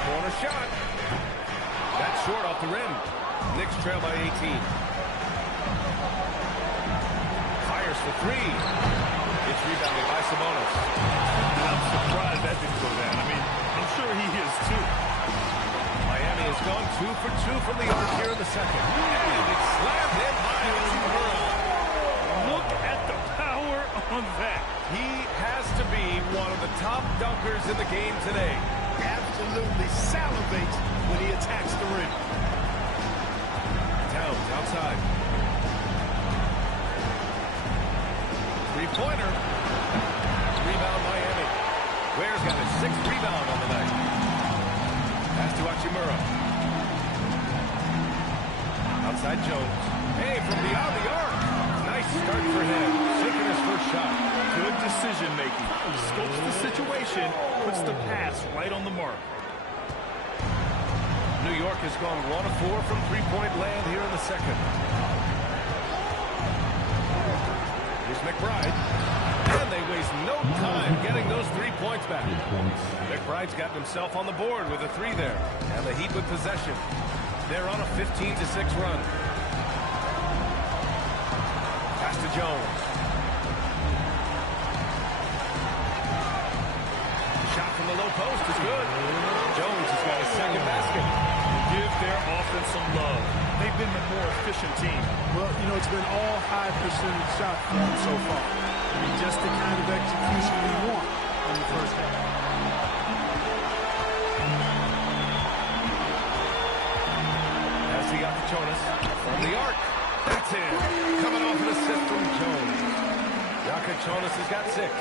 Corner shot. That's short off the rim. Knicks trail by 18. Fires for 3. It's rebounded by Sabonis. I'm surprised that didn't go down. I mean, I'm sure he is too. Miami has gone 2 for 2 from the arc here in the second. And it's slammed in by Hachimura. Look at the power on that. He has to be one of the top dunkers in the game today. Absolutely salivates when he attacks the rim. Towns outside. Three-pointer. Rebound Miami. Ware's got his 6th rebound on the night. Pass to Hachimura. Outside Jones. Hey, from beyond the arc. Nice start for him. Sinking his first shot. Good decision-making. Scopes the situation, puts the pass right on the mark. New York has gone 1 of 4 from three-point land here in the second. Here's McBride. And they waste no time getting those 3 points back. McBride's gotten himself on the board with a 3 there. And the Heat with possession. They're on a 15-6 run. Pass to Jones. Shot from the low post is good. Jones has got his 2nd basket. Give their offense some love. They've been the more efficient team. Well, you know, it's been all high percentage shots for them so far. I mean, just the kind of execution we want in the first half. Jonas from the arc. That's in. Coming off an assist from Jones. Jonas has got 6.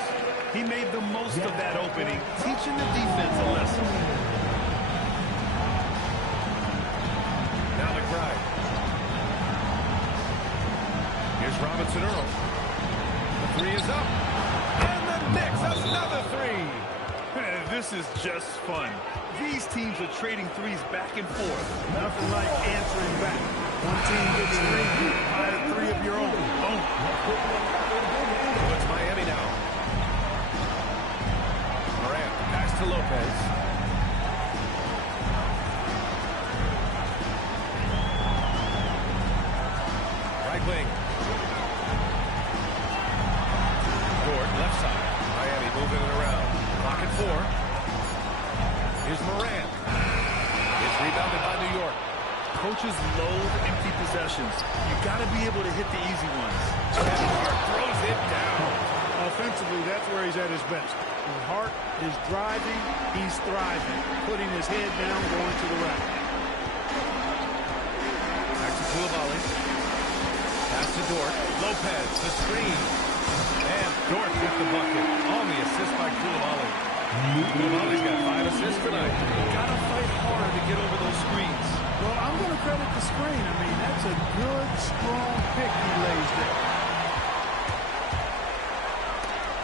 He made the most of that opening, teaching the defense a lesson. Now McBride. Here's Robinson Earl. The 3 is up. And the Knicks, another 3. This is just fun. These teams are trading threes back and forth. Nothing like answering back. One team gets 3, fire 3 of your own. Boom. So it's Miami now. Morant, pass to Lopez. Right wing. Dort, left side. Miami moving it around. Clock at 4. Here's Morant. It's rebounded by New York. Coaches loathe empty possessions. You got to be able to hit the easy ones. And Hart throws it down. Offensively, that's where he's at his best. When Hart is driving, he's thriving. Putting his head down, going to the right. Back to Koulibaly. Pass to Dort. Lopez, the screen. And Dort with the bucket. On the assist by Koulibaly. Koulibaly's got 5 assists tonight. Got to fight hard to get over those screens. Well, I'm going to credit the screen. I mean, that's a good, strong pick he lays there.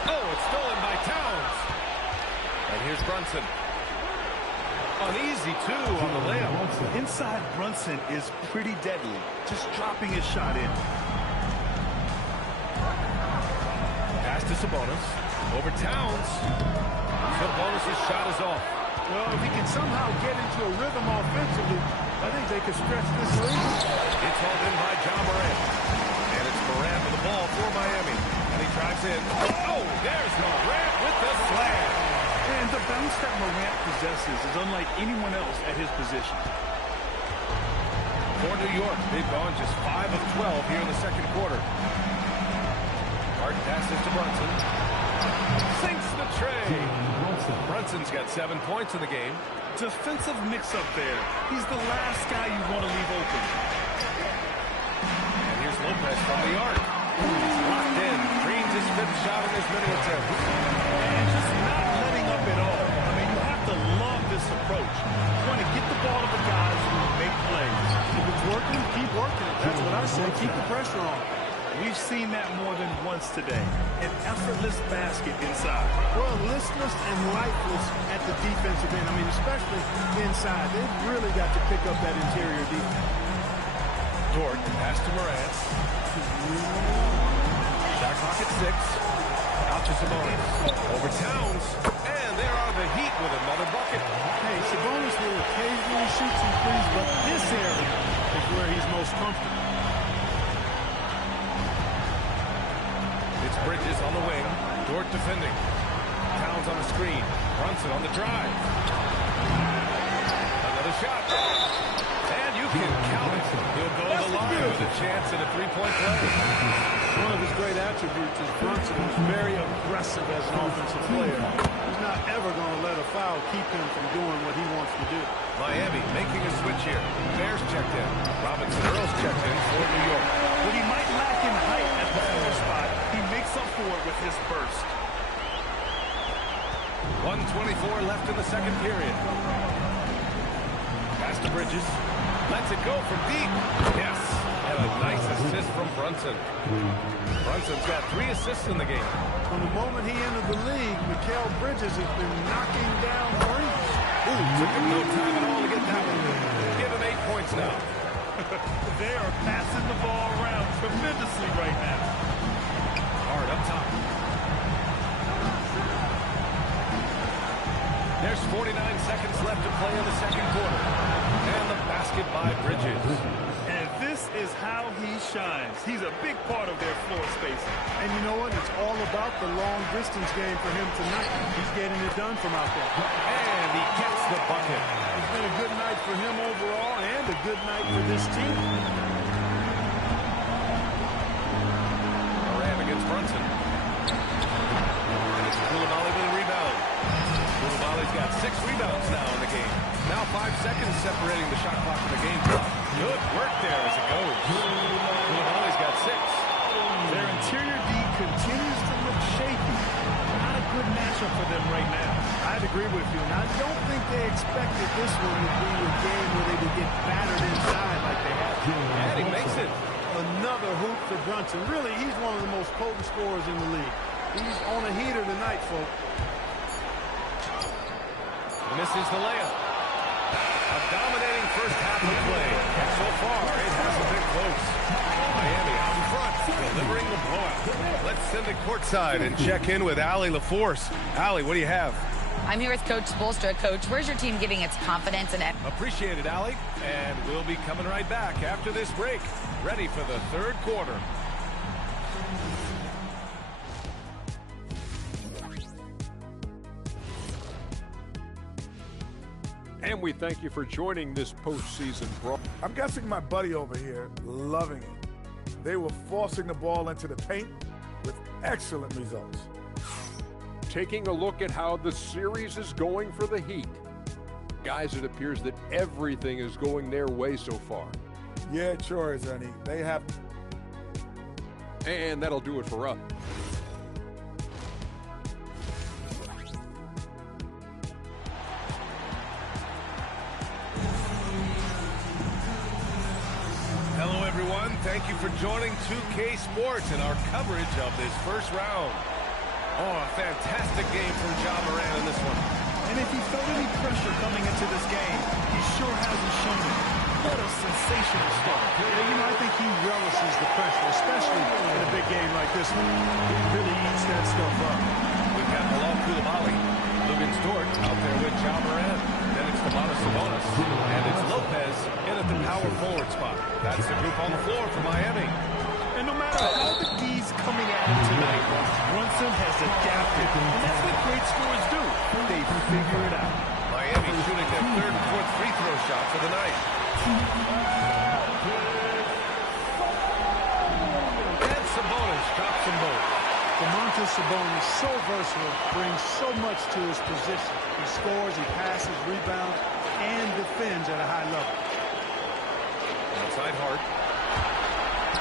Oh, it's stolen by Towns. And here's Brunson. Uneasy, too, on the layup. Inside Brunson is pretty deadly. Just dropping his shot in. Pass to Sabonis. Over Towns. Sabonis' shot is off. Well, if he can somehow get into a rhythm offensively, I think they could stretch this lead. It's hauled in by John Morant. And it's Morant with the ball for Miami. And he drives in. Oh, there's Morant with the slam. And the bounce that Morant possesses is unlike anyone else at his position. For New York, they've gone just 5 of 12 here in the second quarter. Hart passes to Brunson. Sinks the tray. Brunson's got 7 points in the game. Defensive mix-up there. He's the last guy you want to leave open. And here's Lopez from the arc. He's locked in. Dreams his 5th shot in as many attempts. And just not letting up at all. I mean, you have to love this approach. You want to get the ball to the guys who make plays. If it's working, keep working. That's what I say. Keep the pressure on. We've seen that more than once today. An effortless basket inside. Well, listless and lifeless at the defensive end. I mean, especially inside. They've really got to pick up that interior defense. Dort, pass to Morant. Shot clock at 6. Out to Sabonis. Over Towns. And there are the Heat with another bucket. Hey, Sabonis will occasionally shoot some threes, but this area is where he's most comfortable. It's Bridges on the wing. Dort defending. Towns on the screen. Brunson on the drive. Another shot. And you can count it. He'll go to the line with a chance at a 3-point play. One of his great attributes is Brunson is very aggressive as an offensive player. He's not ever going to let a foul keep him from doing what he wants to do. Miami making a switch here. Bears checked in. Robinson Earls checked in for New York. When he might lack in height at the 4 spot, he makes up for it with his burst. 1:24 left in the second period. Pass to Bridges. Lets it go from deep. Yes. And a nice assist from Brunson. Brunson's got 3 assists in the game. From the moment he entered the league, Mikal Bridges has been knocking down threes. Ooh, took him no time at all to get that one. Give him 8 points now. They are passing the ball around tremendously right now. Hard up top. There's 49 seconds left to play in the second quarter. And the basket by Bridges. And this is how he shines. He's a big part of their floor spacing. And you know what? It's all about the long-distance game for him tonight. He's getting it done from out there. And he gets the bucket. It's been a good night for him overall and a good night for this team. Morant against Brunson. And it's Koulibaly with a rebound. Koulibaly's got 6 rebounds now in the game. Now 5 seconds separating the shot clock from the game clock. Good work there as it goes. Koulibaly's got 6. Their interior D continues to look shaky. Not a good matchup for them right now. I'd agree with you, and I don't think they expected this one to be a game where they would get battered inside like they have. And he makes it. Another hoop for Brunson. Really, he's one of the most potent scorers in the league. He's on a heater tonight, folks. Misses the layup. A dominating first half of play. And so far, it hasn't been close. Miami out in front, delivering the blowout. Let's send it courtside and check in with Allie LaForce. Allie, what do you have? I'm here with Coach Spoelstra. Coach, where's your team giving its confidence and... Appreciate it, Allie. And we'll be coming right back after this break. Ready for the third quarter. And we thank you for joining this postseason brawl. I'm guessing my buddy over here loving it. They were forcing the ball into the paint with excellent results. Taking a look at how the series is going for the Heat. Guys, it appears that everything is going their way so far. Yeah, it sure is, Ernie. They have... And that'll do it for us. Hello, everyone. Thank you for joining 2K Sports and our coverage of this first round. Oh, a fantastic game from Ja Morant in this one. And if he felt any pressure coming into this game, he sure hasn't shown it. What a sensational start. You know, I think he relishes the pressure, especially in a big game like this one. He really eats that stuff up. We've got Bilal Koulibaly, Lugan Stort out there with Ja Morant. Then it's Sabonis, and it's Lopez in at the power forward spot. That's the group on the floor for Miami. And no matter how the D's coming at him tonight, Brunson has adapted, and that's what great scorers do. They figure it out. Miami shooting their third and fourth free throw shot for the night. And Sabonis drops them both. Domantas Sabonis, so versatile, brings so much to his position. He scores, he passes, rebounds, and defends at a high level. Outside Hart.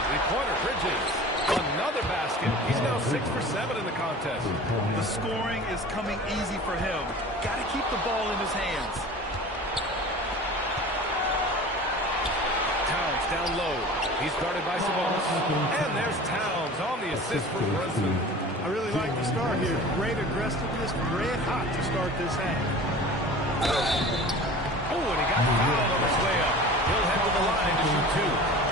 Three-pointer, Bridges. Another basket. He's now 6 for 7 in the contest. The scoring is coming easy for him. Got to keep the ball in his hands. Towns down low. He's guarded by Sabonis. And there's Towns on the assist for Brunson. I really like the start here. Great aggressiveness, red hot to start this half. Oh, and he got fouled on his way up. He'll head to the line to shoot 2.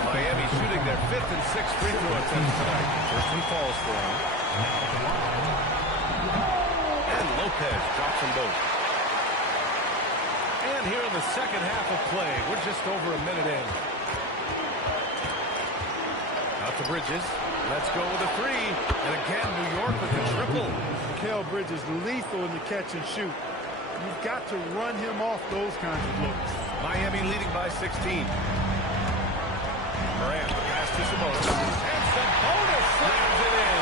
Miami shooting their 5th and 6th free throw attempts tonight. First one falls for him. And Lopez drops them both. And here in the second half of play, we're just over a minute in. Out to Bridges. Let's go with a 3. And again, New York with the triple. Mikal Bridges lethal in the catch and shoot. You've got to run him off those kinds of looks. Miami leading by 16. Morant, the pass to Sabonis. And Sabonis slams it in.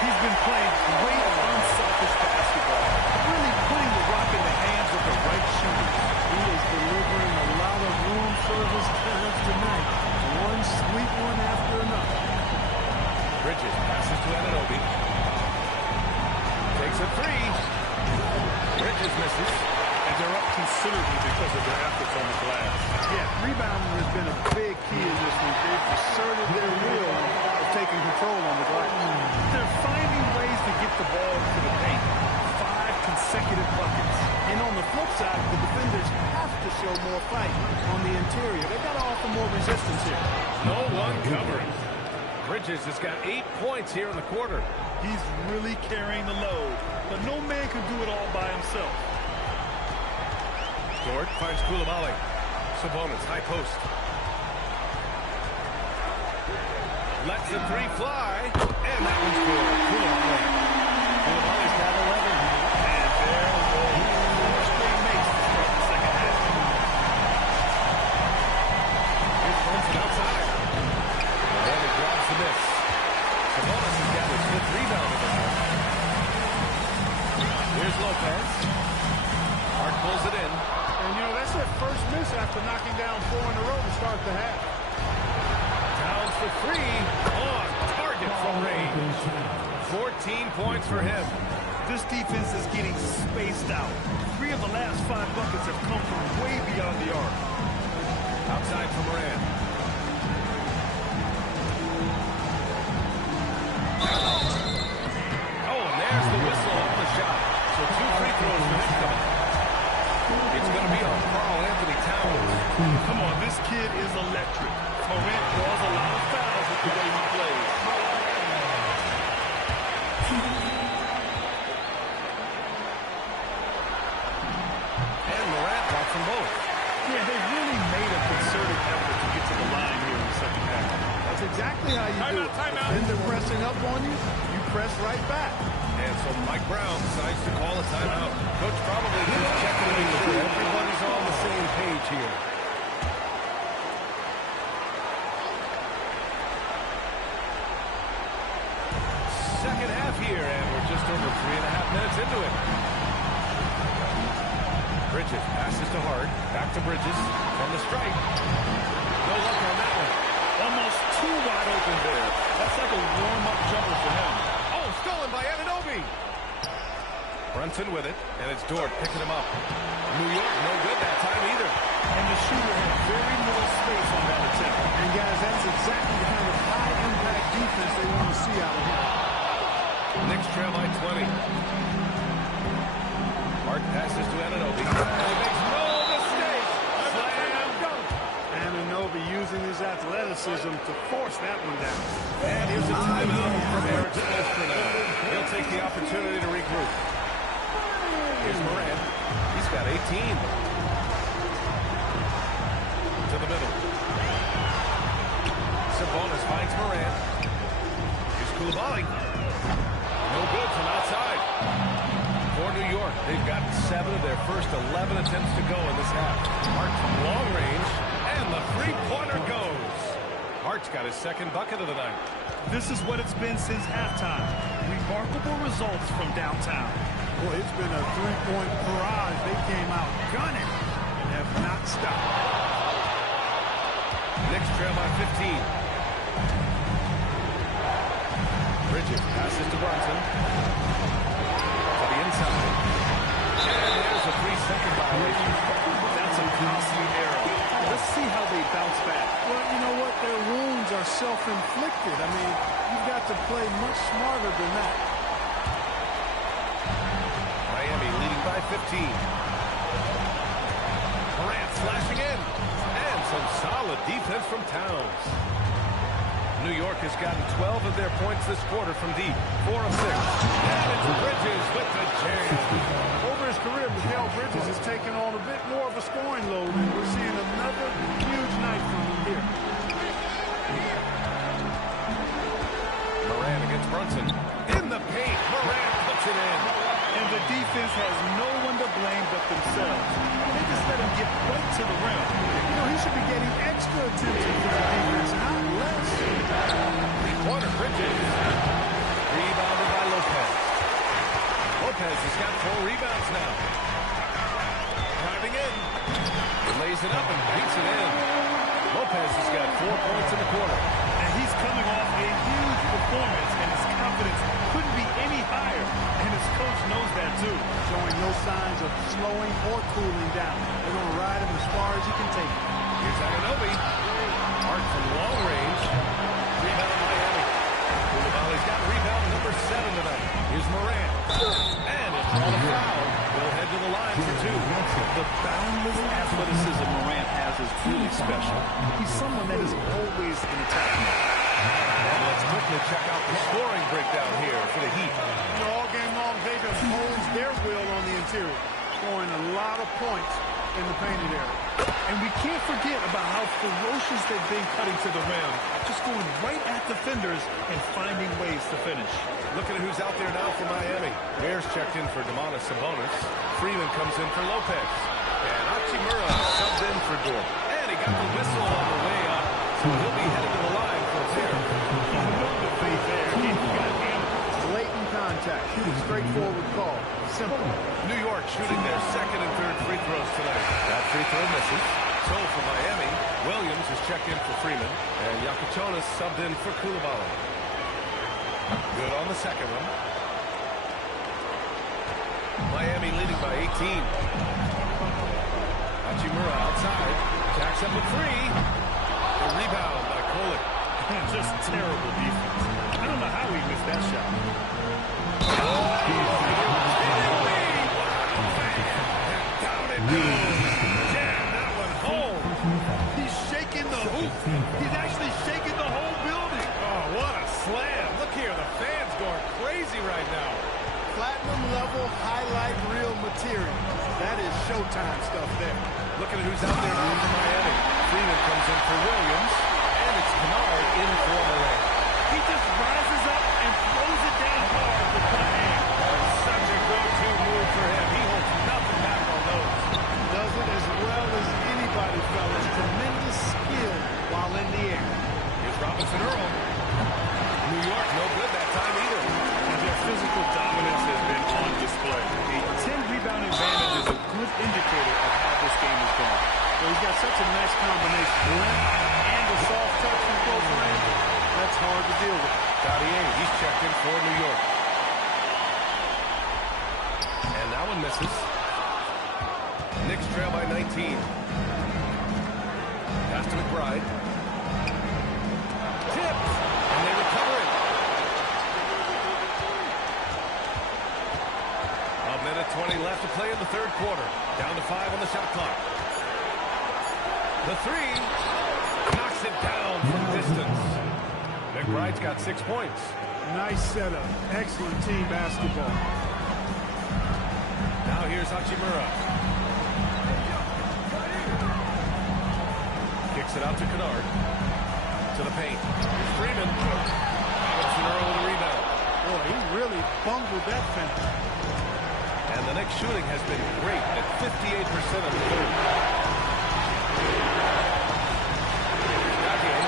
He's been playing great unselfish basketball. Really putting the rock in the hands of the right shooters. He is delivering a lot of room service times tonight. One sweet one after another. Bridges passes to Anunoby. Takes a 3. Bridges misses. And they're up considerably because of their efforts on the glass. Yeah, rebounding has been a big key in this one. They've asserted their will of taking control on the glass. They're finding ways to get the ball to the paint. 5 consecutive buckets. And on the flip side, the defenders have to show more fight on the interior. They've got to offer more resistance here. No one covering. Bridges has got 8 points here in the quarter. He's really carrying the load, but no man can do it all by himself. Dort finds Koulibaly. Sabonis, high post. Lets the 3 fly. And that one's good. Koulibaly. Koulibaly's got 11. And there goes 4 straight makes to start the second half. Here's Brunson outside. And he grabs the miss. Sabonis has got his 5th rebound in the half. Here's Lopez. Hart pulls it in. first miss after knocking down 4 in a row to start the half. Downs for 3. On target from range. 14 points for him. This defense is getting spaced out. 3 of the last 5 buckets have come from way beyond the arc. Outside for Morant. Oh, and there's the whistle on the shot. So 2 free throws for him coming. It's going to be on Karl Anthony Towns. Come on, this kid is electric. Morant draws a lot of fouls with the way he plays. And Morant blocks them both. Yeah, they really made a concerted effort to get to the line here in the second half. That's exactly how you do it. When they're pressing up on you, you press right back. And so Mike Brown decides to call a timeout. Coach probably just checking to make sure everybody's on the same page here. Second half here, and we're just over 3.5 minutes into it. Bridges passes to Hart. Back to Bridges from the stripe. No luck on that one. Almost too wide open there. That's like a warm-up jumper for him. Oh, stolen by Anunoby. Brunson with it, and it's Dort picking him up. New York, no good that time either. And the shooter had very little space on that attempt. And guys, that's exactly the kind of high-impact defense they want to see out of here. Knicks trail by 20. Hart passes to Anunoby. He makes no mistake. Slam dunk. Anunoby using his athleticism to force that one down. And here's a timeout from Eric Spoelstra now. He'll take the opportunity to regroup. Here's Morant. He's got 18. To the middle. Sabonis finds Morant. Here's Koulibaly. No good from outside. For New York, they've got 7 of their first 11 attempts to go in this half. Hart from long range, and the three-pointer goes. Hart's got his second bucket of the night. This is what it's been since halftime. Remarkable results from downtown. Boy, it's been a three-point barrage. They came out gunning and have not stopped. Knicks trail by 15. Bridges passes to Brunson. To the inside. And there's a 3-second violation. That's a costly error. Let's see how they bounce back. Well, you know what? Their wounds are self-inflicted. I mean, you've got to play much smarter than that. Miami leading by 15. Morant slashing in. And some solid defense from Towns. New York has gotten 12 of their points this quarter from deep. 4 of 6. And it's Bridges with the jam. Over his career, Mikal Bridges has taken on a bit more of a scoring load, and we're seeing another huge night from him here. Morant against Brunson. In the paint, Morant puts it in. And the defense has no one to blame but themselves. They just let him get right to the rim. You know, he should be getting extra attention from the defense, not less. Three-pointer, Bridges. Rebounded by Lopez. Lopez has got 4 rebounds now. Driving in. He lays it up and beats it in. Lopez has got 4 points in the quarter. And he's coming off a huge performance, and his confidence couldn't be any higher. And his coach knows that, too. Showing no signs of slowing or cooling down. They're going to ride him as far as he can take him. Here's Anunoby. Hart from long range. Rebound Miami. Koulibaly's got rebound number 7 tonight. Here's Morant. And it's on a foul. We'll head to the line for 2. The boundless athleticism Morant has is truly special. He's someone that is always in attack mode. And let's quickly check out the scoring breakdown here for the Heat. You know, all game long, they've imposed their will on the interior, scoring a lot of points in the painted area. And we can't forget about how ferocious they've been cutting to the rim, just going right at defenders and finding ways to finish. Looking at who's out there now for Miami. Bears checked in for Domantas Sabonis. Freeman comes in for Lopez. And Hachimura subbed in for Dort. And he got the whistle on the way up, so he'll be headed to the line for a pair. Blatant contact. Straightforward call. simple. New York shooting their second and third free throws tonight. That free throw misses. So for Miami, Williams is checked in for Freeman, and Yakuchonis subbed in for Koulibaly. Good on the second one. Miami leading by 18. Hachimura outside. Jacks up a three. The rebound by Kohler. Just terrible defense. I don't know how he missed that shot. Down it goes. Jam that one home. He's shaking the hoop. He's actually shaking the whole building. Oh, what a slam. Look here, the fans going crazy right now. Platinum level highlight reel material. That is Showtime stuff there. Looking at who's out there now for Miami. Freeman comes in for Williams, and it's Kennard in for Moran. He just rises up and throws it down hard with one hand. Such a go-to move for him. He holds nothing back on those. Does it as well as anybody, fellas. Tremendous skill while in the air. Here's Robinson Earl. New York no good that time either. And their physical dominance has been on display. A 10-rebound advantage is a good indicator of how this game is going. So he's got such a nice combination. Length and a soft touch from close range. That's hard to deal with. Gautier, he's checked in for New York. And that one misses. Knicks trail by 19. Pass to McBride. Tipped. And they recover it. A minute 20 left to play in the third quarter. Down to 5 on the shot clock. The three. Knocks it down from distance. McBride's got 6 points. Nice setup. Excellent team basketball. Now here's Hachimura. Kicks it out to Kennard. To the paint. Here's Freeman. Robinson Earl with a rebound. Boy, he really bungled that fence. And the Knicks shooting has been great at 58% of the third. Gautier.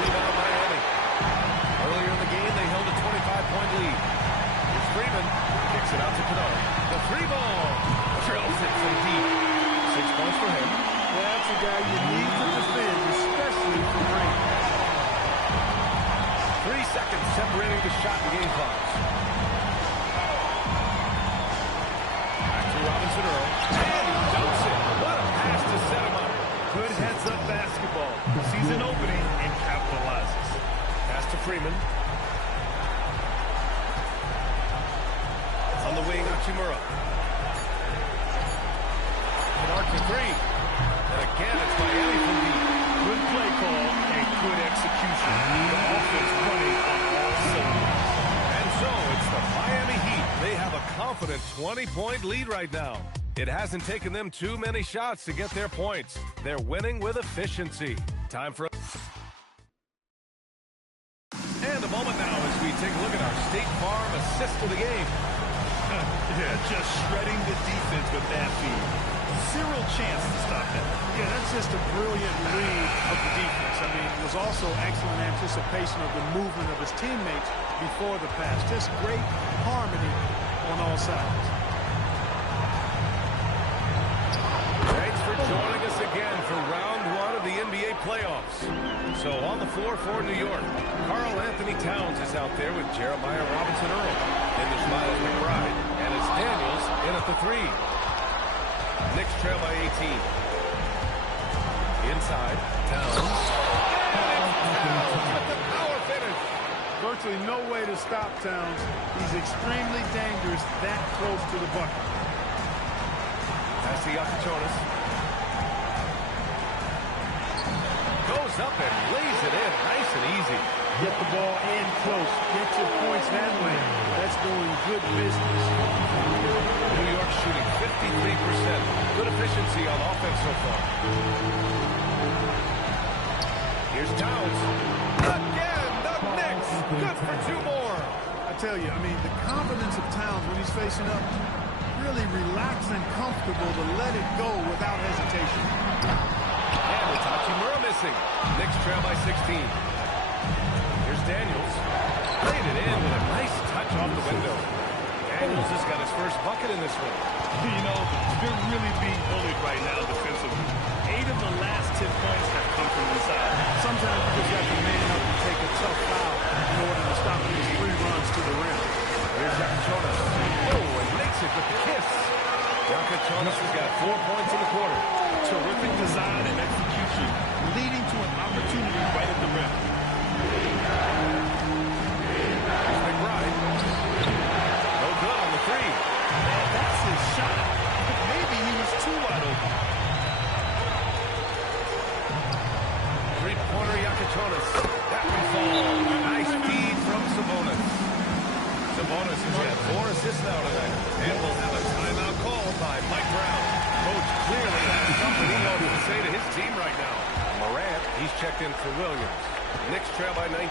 Rebound Miami. Earlier in the game, they held a 25-point lead. Here's Freeman. Kicks it out to Kennard. The three ball. Drills it from deep. 6 points for him. That's a guy you need to defend, especially from range. 3 seconds separating the shot and game clocks. Back to Robinson Earl. And he dumps it. What a pass to set him up. Good heads-up basketball. Sees an opening and capitalizes. Pass to Freeman. On the wing, Hachimura. Kennard for three. And again, it's Miami from deep. Good play call and good execution. The offense running on all cylinders. And so it's the Miami Heat. They have a confident 20-point lead right now. It hasn't taken them too many shots to get their points. They're winning with efficiency. Time for... And a moment now as we take a look at our State Farm assist of the game. Yeah, just shredding the defense with that feed. Zero chance to stop that. Yeah, that's just a brilliant read of the defense. I mean, it was also excellent anticipation of the movement of his teammates before the pass. Just great harmony on all sides. Thanks for joining us again for round one of the NBA playoffs. So on the floor for New York, Karl Anthony Towns is out there with Jeremiah Robinson Earl. In there's Miles McBride, and it's Daniels in at the three. Knicks trail by 18. Inside, Towns. And it's Towns with the power finish. Virtually no way to stop Towns. He's extremely dangerous that close to the bucket. Pass to Yakuchonis. Goes up and lays it in nice and easy. Get the ball in close. Get your points that way. That's doing good business. New York shooting 53%. Good efficiency on offense so far. Here's Towns. Again, the Knicks. Good for 2 more. I tell you, I mean, the confidence of Towns when he's facing up, really relaxed and comfortable to let it go without hesitation. And it's Hachimura missing. Knicks trail by 16. Here's Daniels. Played it in with a nice touch off the window. Daniels has got his first bucket in this one. You know, they're really being bullied right now defensively. 8 of the last 10 points have come from inside. Sometimes you just got to man up and take a tough foul in order to stop these 3 runs to the rim. Here's Jonas. Oh, and makes it with the kiss. Jonas has got 4 points in the quarter. Terrific design and execution, leading to an opportunity right at the rim. Here's McBride. No good on the 3. Man, that's his shot. But maybe he was too wide open. Three-pointer Jonas. That one falls. Nice feed from Sabonis. Sabonis has got 4 assists now tonight. And will have a timeout called by Mike Brown. Coach clearly has something he wants to say to his team right now. Morant, he's checked in for Williams. Knicks trail by 19.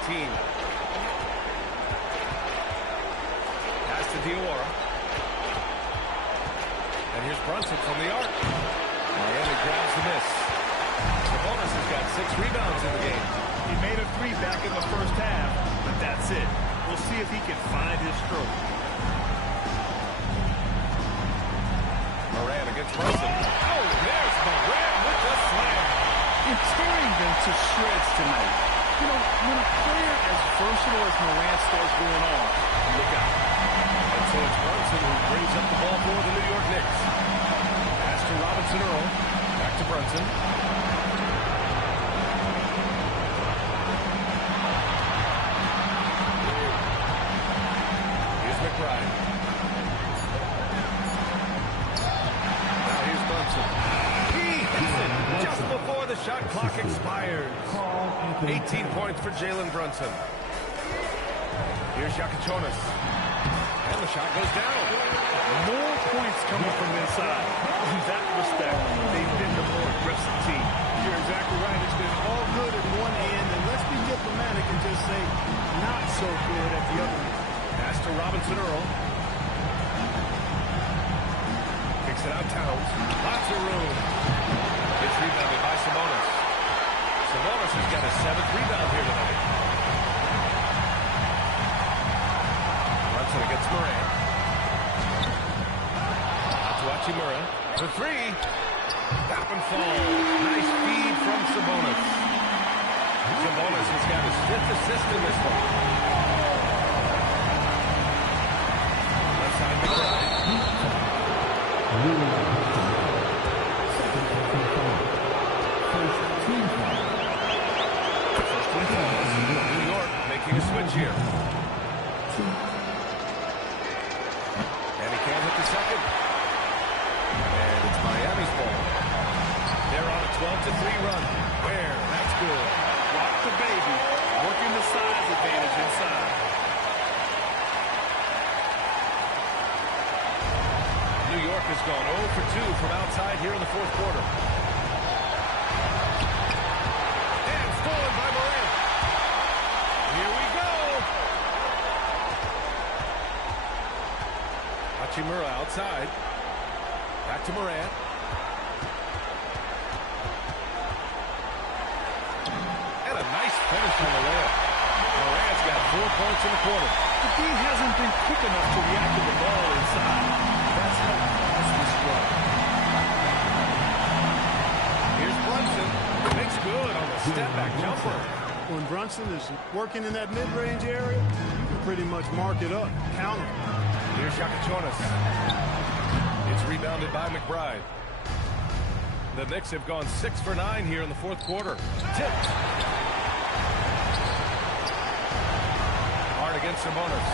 Pass to Diawara. And here's Brunson from the arc. Miami grabs the miss. Sabonis has got 6 rebounds in the game. He made a 3 back in the first half, but that's it. We'll see if he can find his stroke. Morant against Brunson. Oh, there's Morant with the slam. And tearing them to shreds tonight. You know, when a player as versatile as Morant starts going on, look out. And so it's Brunson who brings up the ball for the New York Knicks. Pass to Robinson Earl. Back to Brunson. Here's McBride. Now here's Brunson. He hits it just before the shot clock expires. 18 points for Jalen Brunson. Here's Jonas. And the shot goes down. More points coming from inside. In that respect, they've been the more aggressive team. You're exactly right. It's been all good at one end, and let's be diplomatic and just say not so good at the other end. Pass to Robinson Earl. Kicks it out Towns. Lots of room. Gets rebounded by Sabonis. Sabonis has got a 7th rebound here tonight. Brunson against Morant. Out to Hachimura. For 3. That one falls. Nice feed from Sabonis. Sabonis has got his 5th assist in this one. Left side McBride. First one falls. New York making a switch here. And he can't hit the second. And it's Miami's ball. They're on a 12-3 run. Where? That's good. Rock the baby. Working the size advantage inside. New York has gone 0 for 2 from outside here in the 4th quarter. And stolen by Morant. Here we go. Hachimura outside. Back to Morant. And a nice finish on the layup. Morant's got 4 points in the quarter. The D hasn't been quick enough to react to the ball inside. That's how this run. Here's Brunson. Makes good on the step-back jumper. When Brunson is working in that mid-range area, you can pretty much mark it up, count him. Here's Jonas. It's rebounded by McBride. The Knicks have gone 6 for 9 here in the 4th quarter. Tipped. Hard against Sabonis.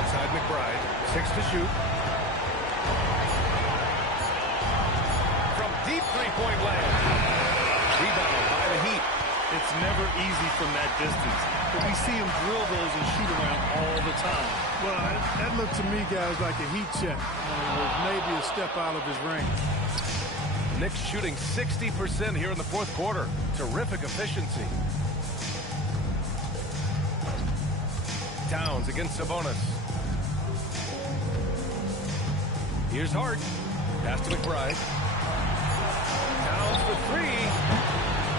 Outside McBride. 6 to shoot. From deep three-point land. Rebound by the Heat. It's never easy from that distance, but we see him drill those and shoot around all the time. Well, that looked to me, guys, like a heat check. With maybe a step out of his range. Knicks shooting 60% here in the 4th quarter. Terrific efficiency. Towns against Sabonis. Here's Hart. Pass to McBride. Towns for 3.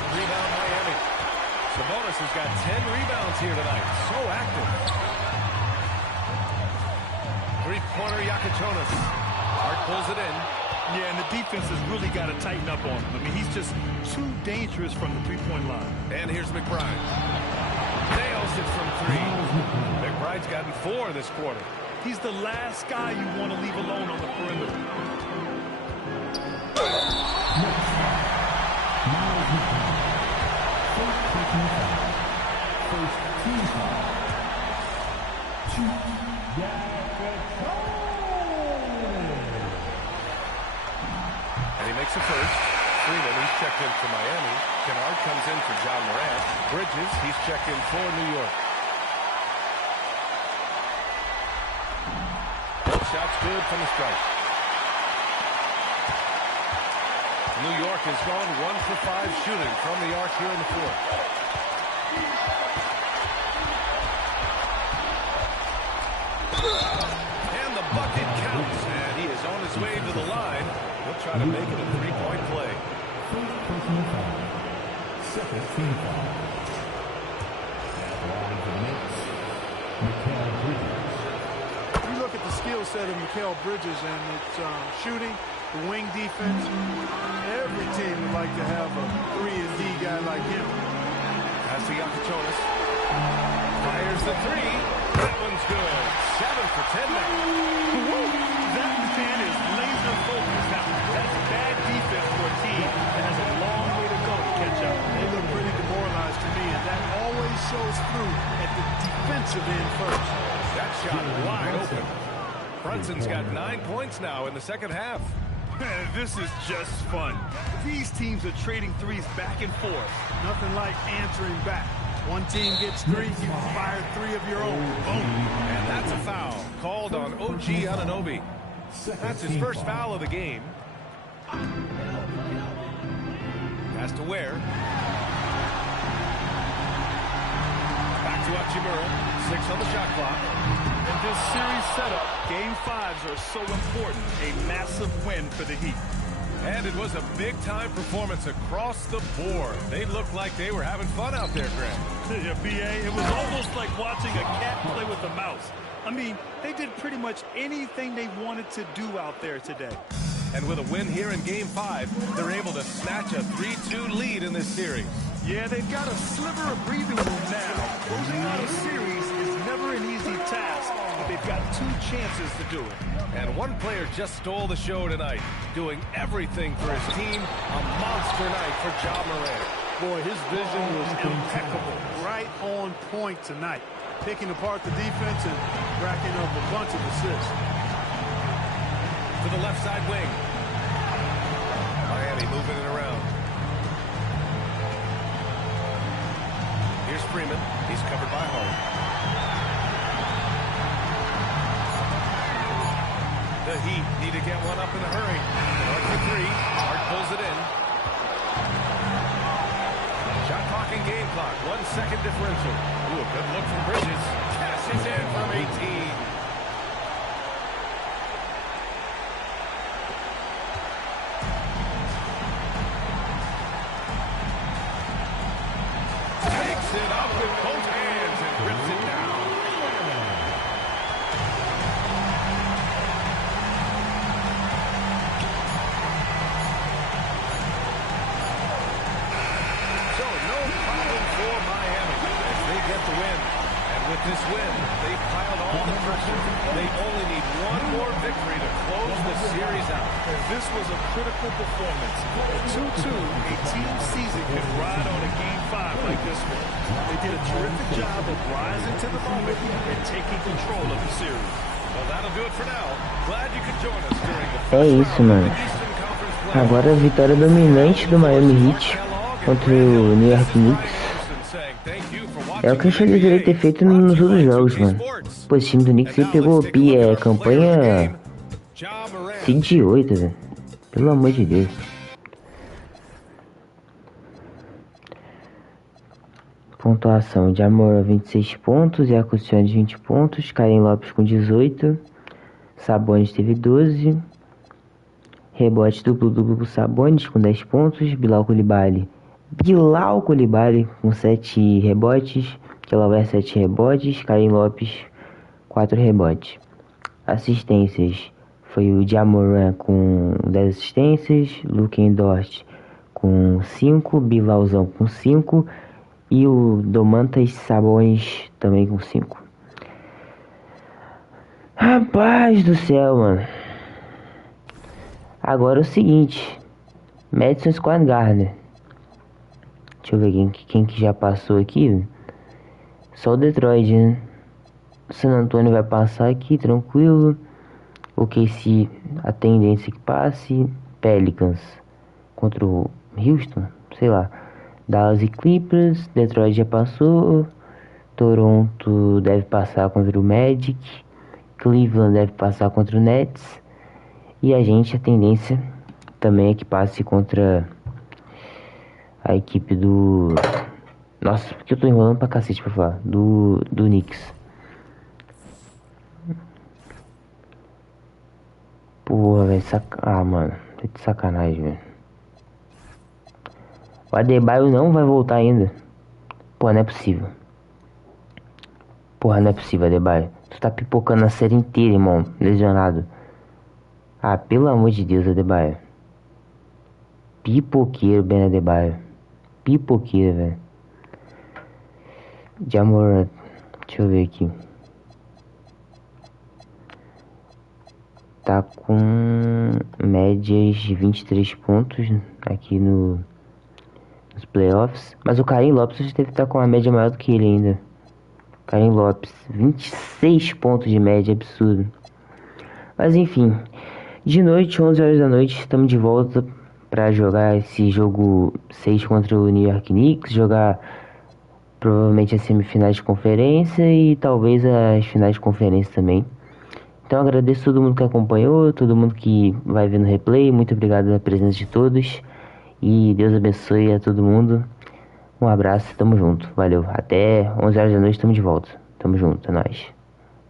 Rebound Miami. Sabonis has got 10 rebounds here tonight. So active. Three-pointer Yakichonis. Hart pulls it in. Yeah, and the defense has really got to tighten up on him. I mean, he's just too dangerous from the three-point line. And here's McBride. Nails it from three. McBride's gotten 4 this quarter. He's the last guy you want to leave alone on the perimeter. And he makes a first. Freeman, he's checked in for Miami. Kennard comes in for John Morant. Bridges, he's checked in for New York. Both shots good from the stripe. New York has gone 1 for 5 shooting from the arc here in the fourth. And the bucket counts, and he is on his way to the line. He'll try to make it a three-point play. Second team foul. Line for the Knicks, Mikal Bridges. You look at the skill set of Mikal Bridges and it's shooting, the wing defense. Every team would like to have a 3-and-D guy like him. Pass to Yakichonis. Fires the three. That one's good. 7 for 10 now. That man is laser focused. Now, that's bad defense for a team that has a long way to go to catch up. They look pretty demoralized to me, and that always shows through at the defensive end first. That shot wide open. Brunson's got 9 points now in the second half. This is just fun. These teams are trading threes back and forth. Nothing like answering back. One team gets 3, you fire 3 of your own. Boom. And that's a foul called on OG Anunoby. That's his first foul of the game. Pass to Ware. Back to Hachimura. 6 on the shot clock. In this series setup, Game 5s are so important. A massive win for the Heat. And it was a big-time performance across the board. They looked like they were having fun out there, Grant. Yeah, B.A., it was almost like watching a cat play with a mouse. I mean, they did pretty much anything they wanted to do out there today. And with a win here in Game 5, they're able to snatch a 3-2 lead in this series. Yeah, they've got a sliver of breathing room now. Closing out a series is never an easy task, but they've got 2 chances to do it. And one player just stole the show tonight, doing everything for his team. A monster night for Ja Morant. Boy, his vision was impeccable. Right on point tonight. Picking apart the defense and racking up a bunch of assists. To the left side wing. Miami moving it around. Here's Freeman. He's covered by Hart. The Heat need to get one up in a hurry. North for 3. Hart pulls it in. Shot clock and game clock. 1 second differential. Ooh, a good look from Bridges. Cashes in from 18. Takes it up with both hands and rips it down. So no problem for Miami as they get the win. And with this win, they've piled all the pressure. They only need one more victory to close the series out. This was a critical performance. At 2-2, a team season can ride on a Game 5 like this one. They did a terrific job of rising to the moment and taking control of the series. Well, that'll do it for now. Glad you could join us during the É isso, mano. Agora a vitória dominante do Miami Heat contra o New York Knicks. É o que eu deveria ter feito nos outros jogos, mano. Pô, esse time do Knicks aí pegou campanha seed 8, velho. Pelo amor de Deus. Pontuação de Amor 26 pontos, Yakutionis 20 pontos, Karen Lopes com 18, Sabonis teve 12, rebote duplo Sabonis com 10 pontos, Bilal Coulibaly Bilal Coulibaly com 7 rebotes, Kelaware 7 rebotes, Caim Lopes 4 rebotes. Assistências foi o Jamoran com 10 assistências, Luke Dort com 5, Bilalzão com 5 e o Domantas Sabonis também com 5. Rapaz do céu, mano. Agora é o seguinte, Madison Square Garden. Deixa eu ver quem que já passou aqui. Só o Detroit, né? San Antonio vai passar aqui, tranquilo. O KC, a tendência que passe. Pelicans contra o Houston, sei lá. Dallas e Clippers, Detroit já passou. Toronto deve passar contra o Magic. Cleveland deve passar contra o Nets. E a gente, a tendência também é que passe contra a equipe do... Nossa, porque eu tô enrolando pra cacete pra falar. Do Knicks. Porra, velho. Ah, mano. Tá de sacanagem, velho. O Adebayo não vai voltar ainda. Porra, não é possível. Porra, não é possível, Adebayo. Tu tá pipocando a série inteira, irmão. Lesionado. Ah, pelo amor de Deus, Adebayo. Pipoqueiro, Ben Adebayo. Pipoqueiro, velho. Jamoran. Deixa eu ver aqui. Tá com médias de 23 pontos aqui nos playoffs. Mas o Caim Lopes deve estar com uma média maior do que ele ainda. Caim Lopes, 26 pontos de média, absurdo. Mas enfim, de noite, 11 horas da noite, estamos de volta para jogar esse jogo 6 contra o New York Knicks. Jogar provavelmente as semifinais de conferência e talvez as finais de conferência também. Então agradeço todo mundo que acompanhou, todo mundo que vai ver no replay. Muito obrigado pela presença de todos. E Deus abençoe a todo mundo. Um abraço, tamo junto. Valeu. Até 11 horas da noite, tamo de volta. Tamo junto, é nóis.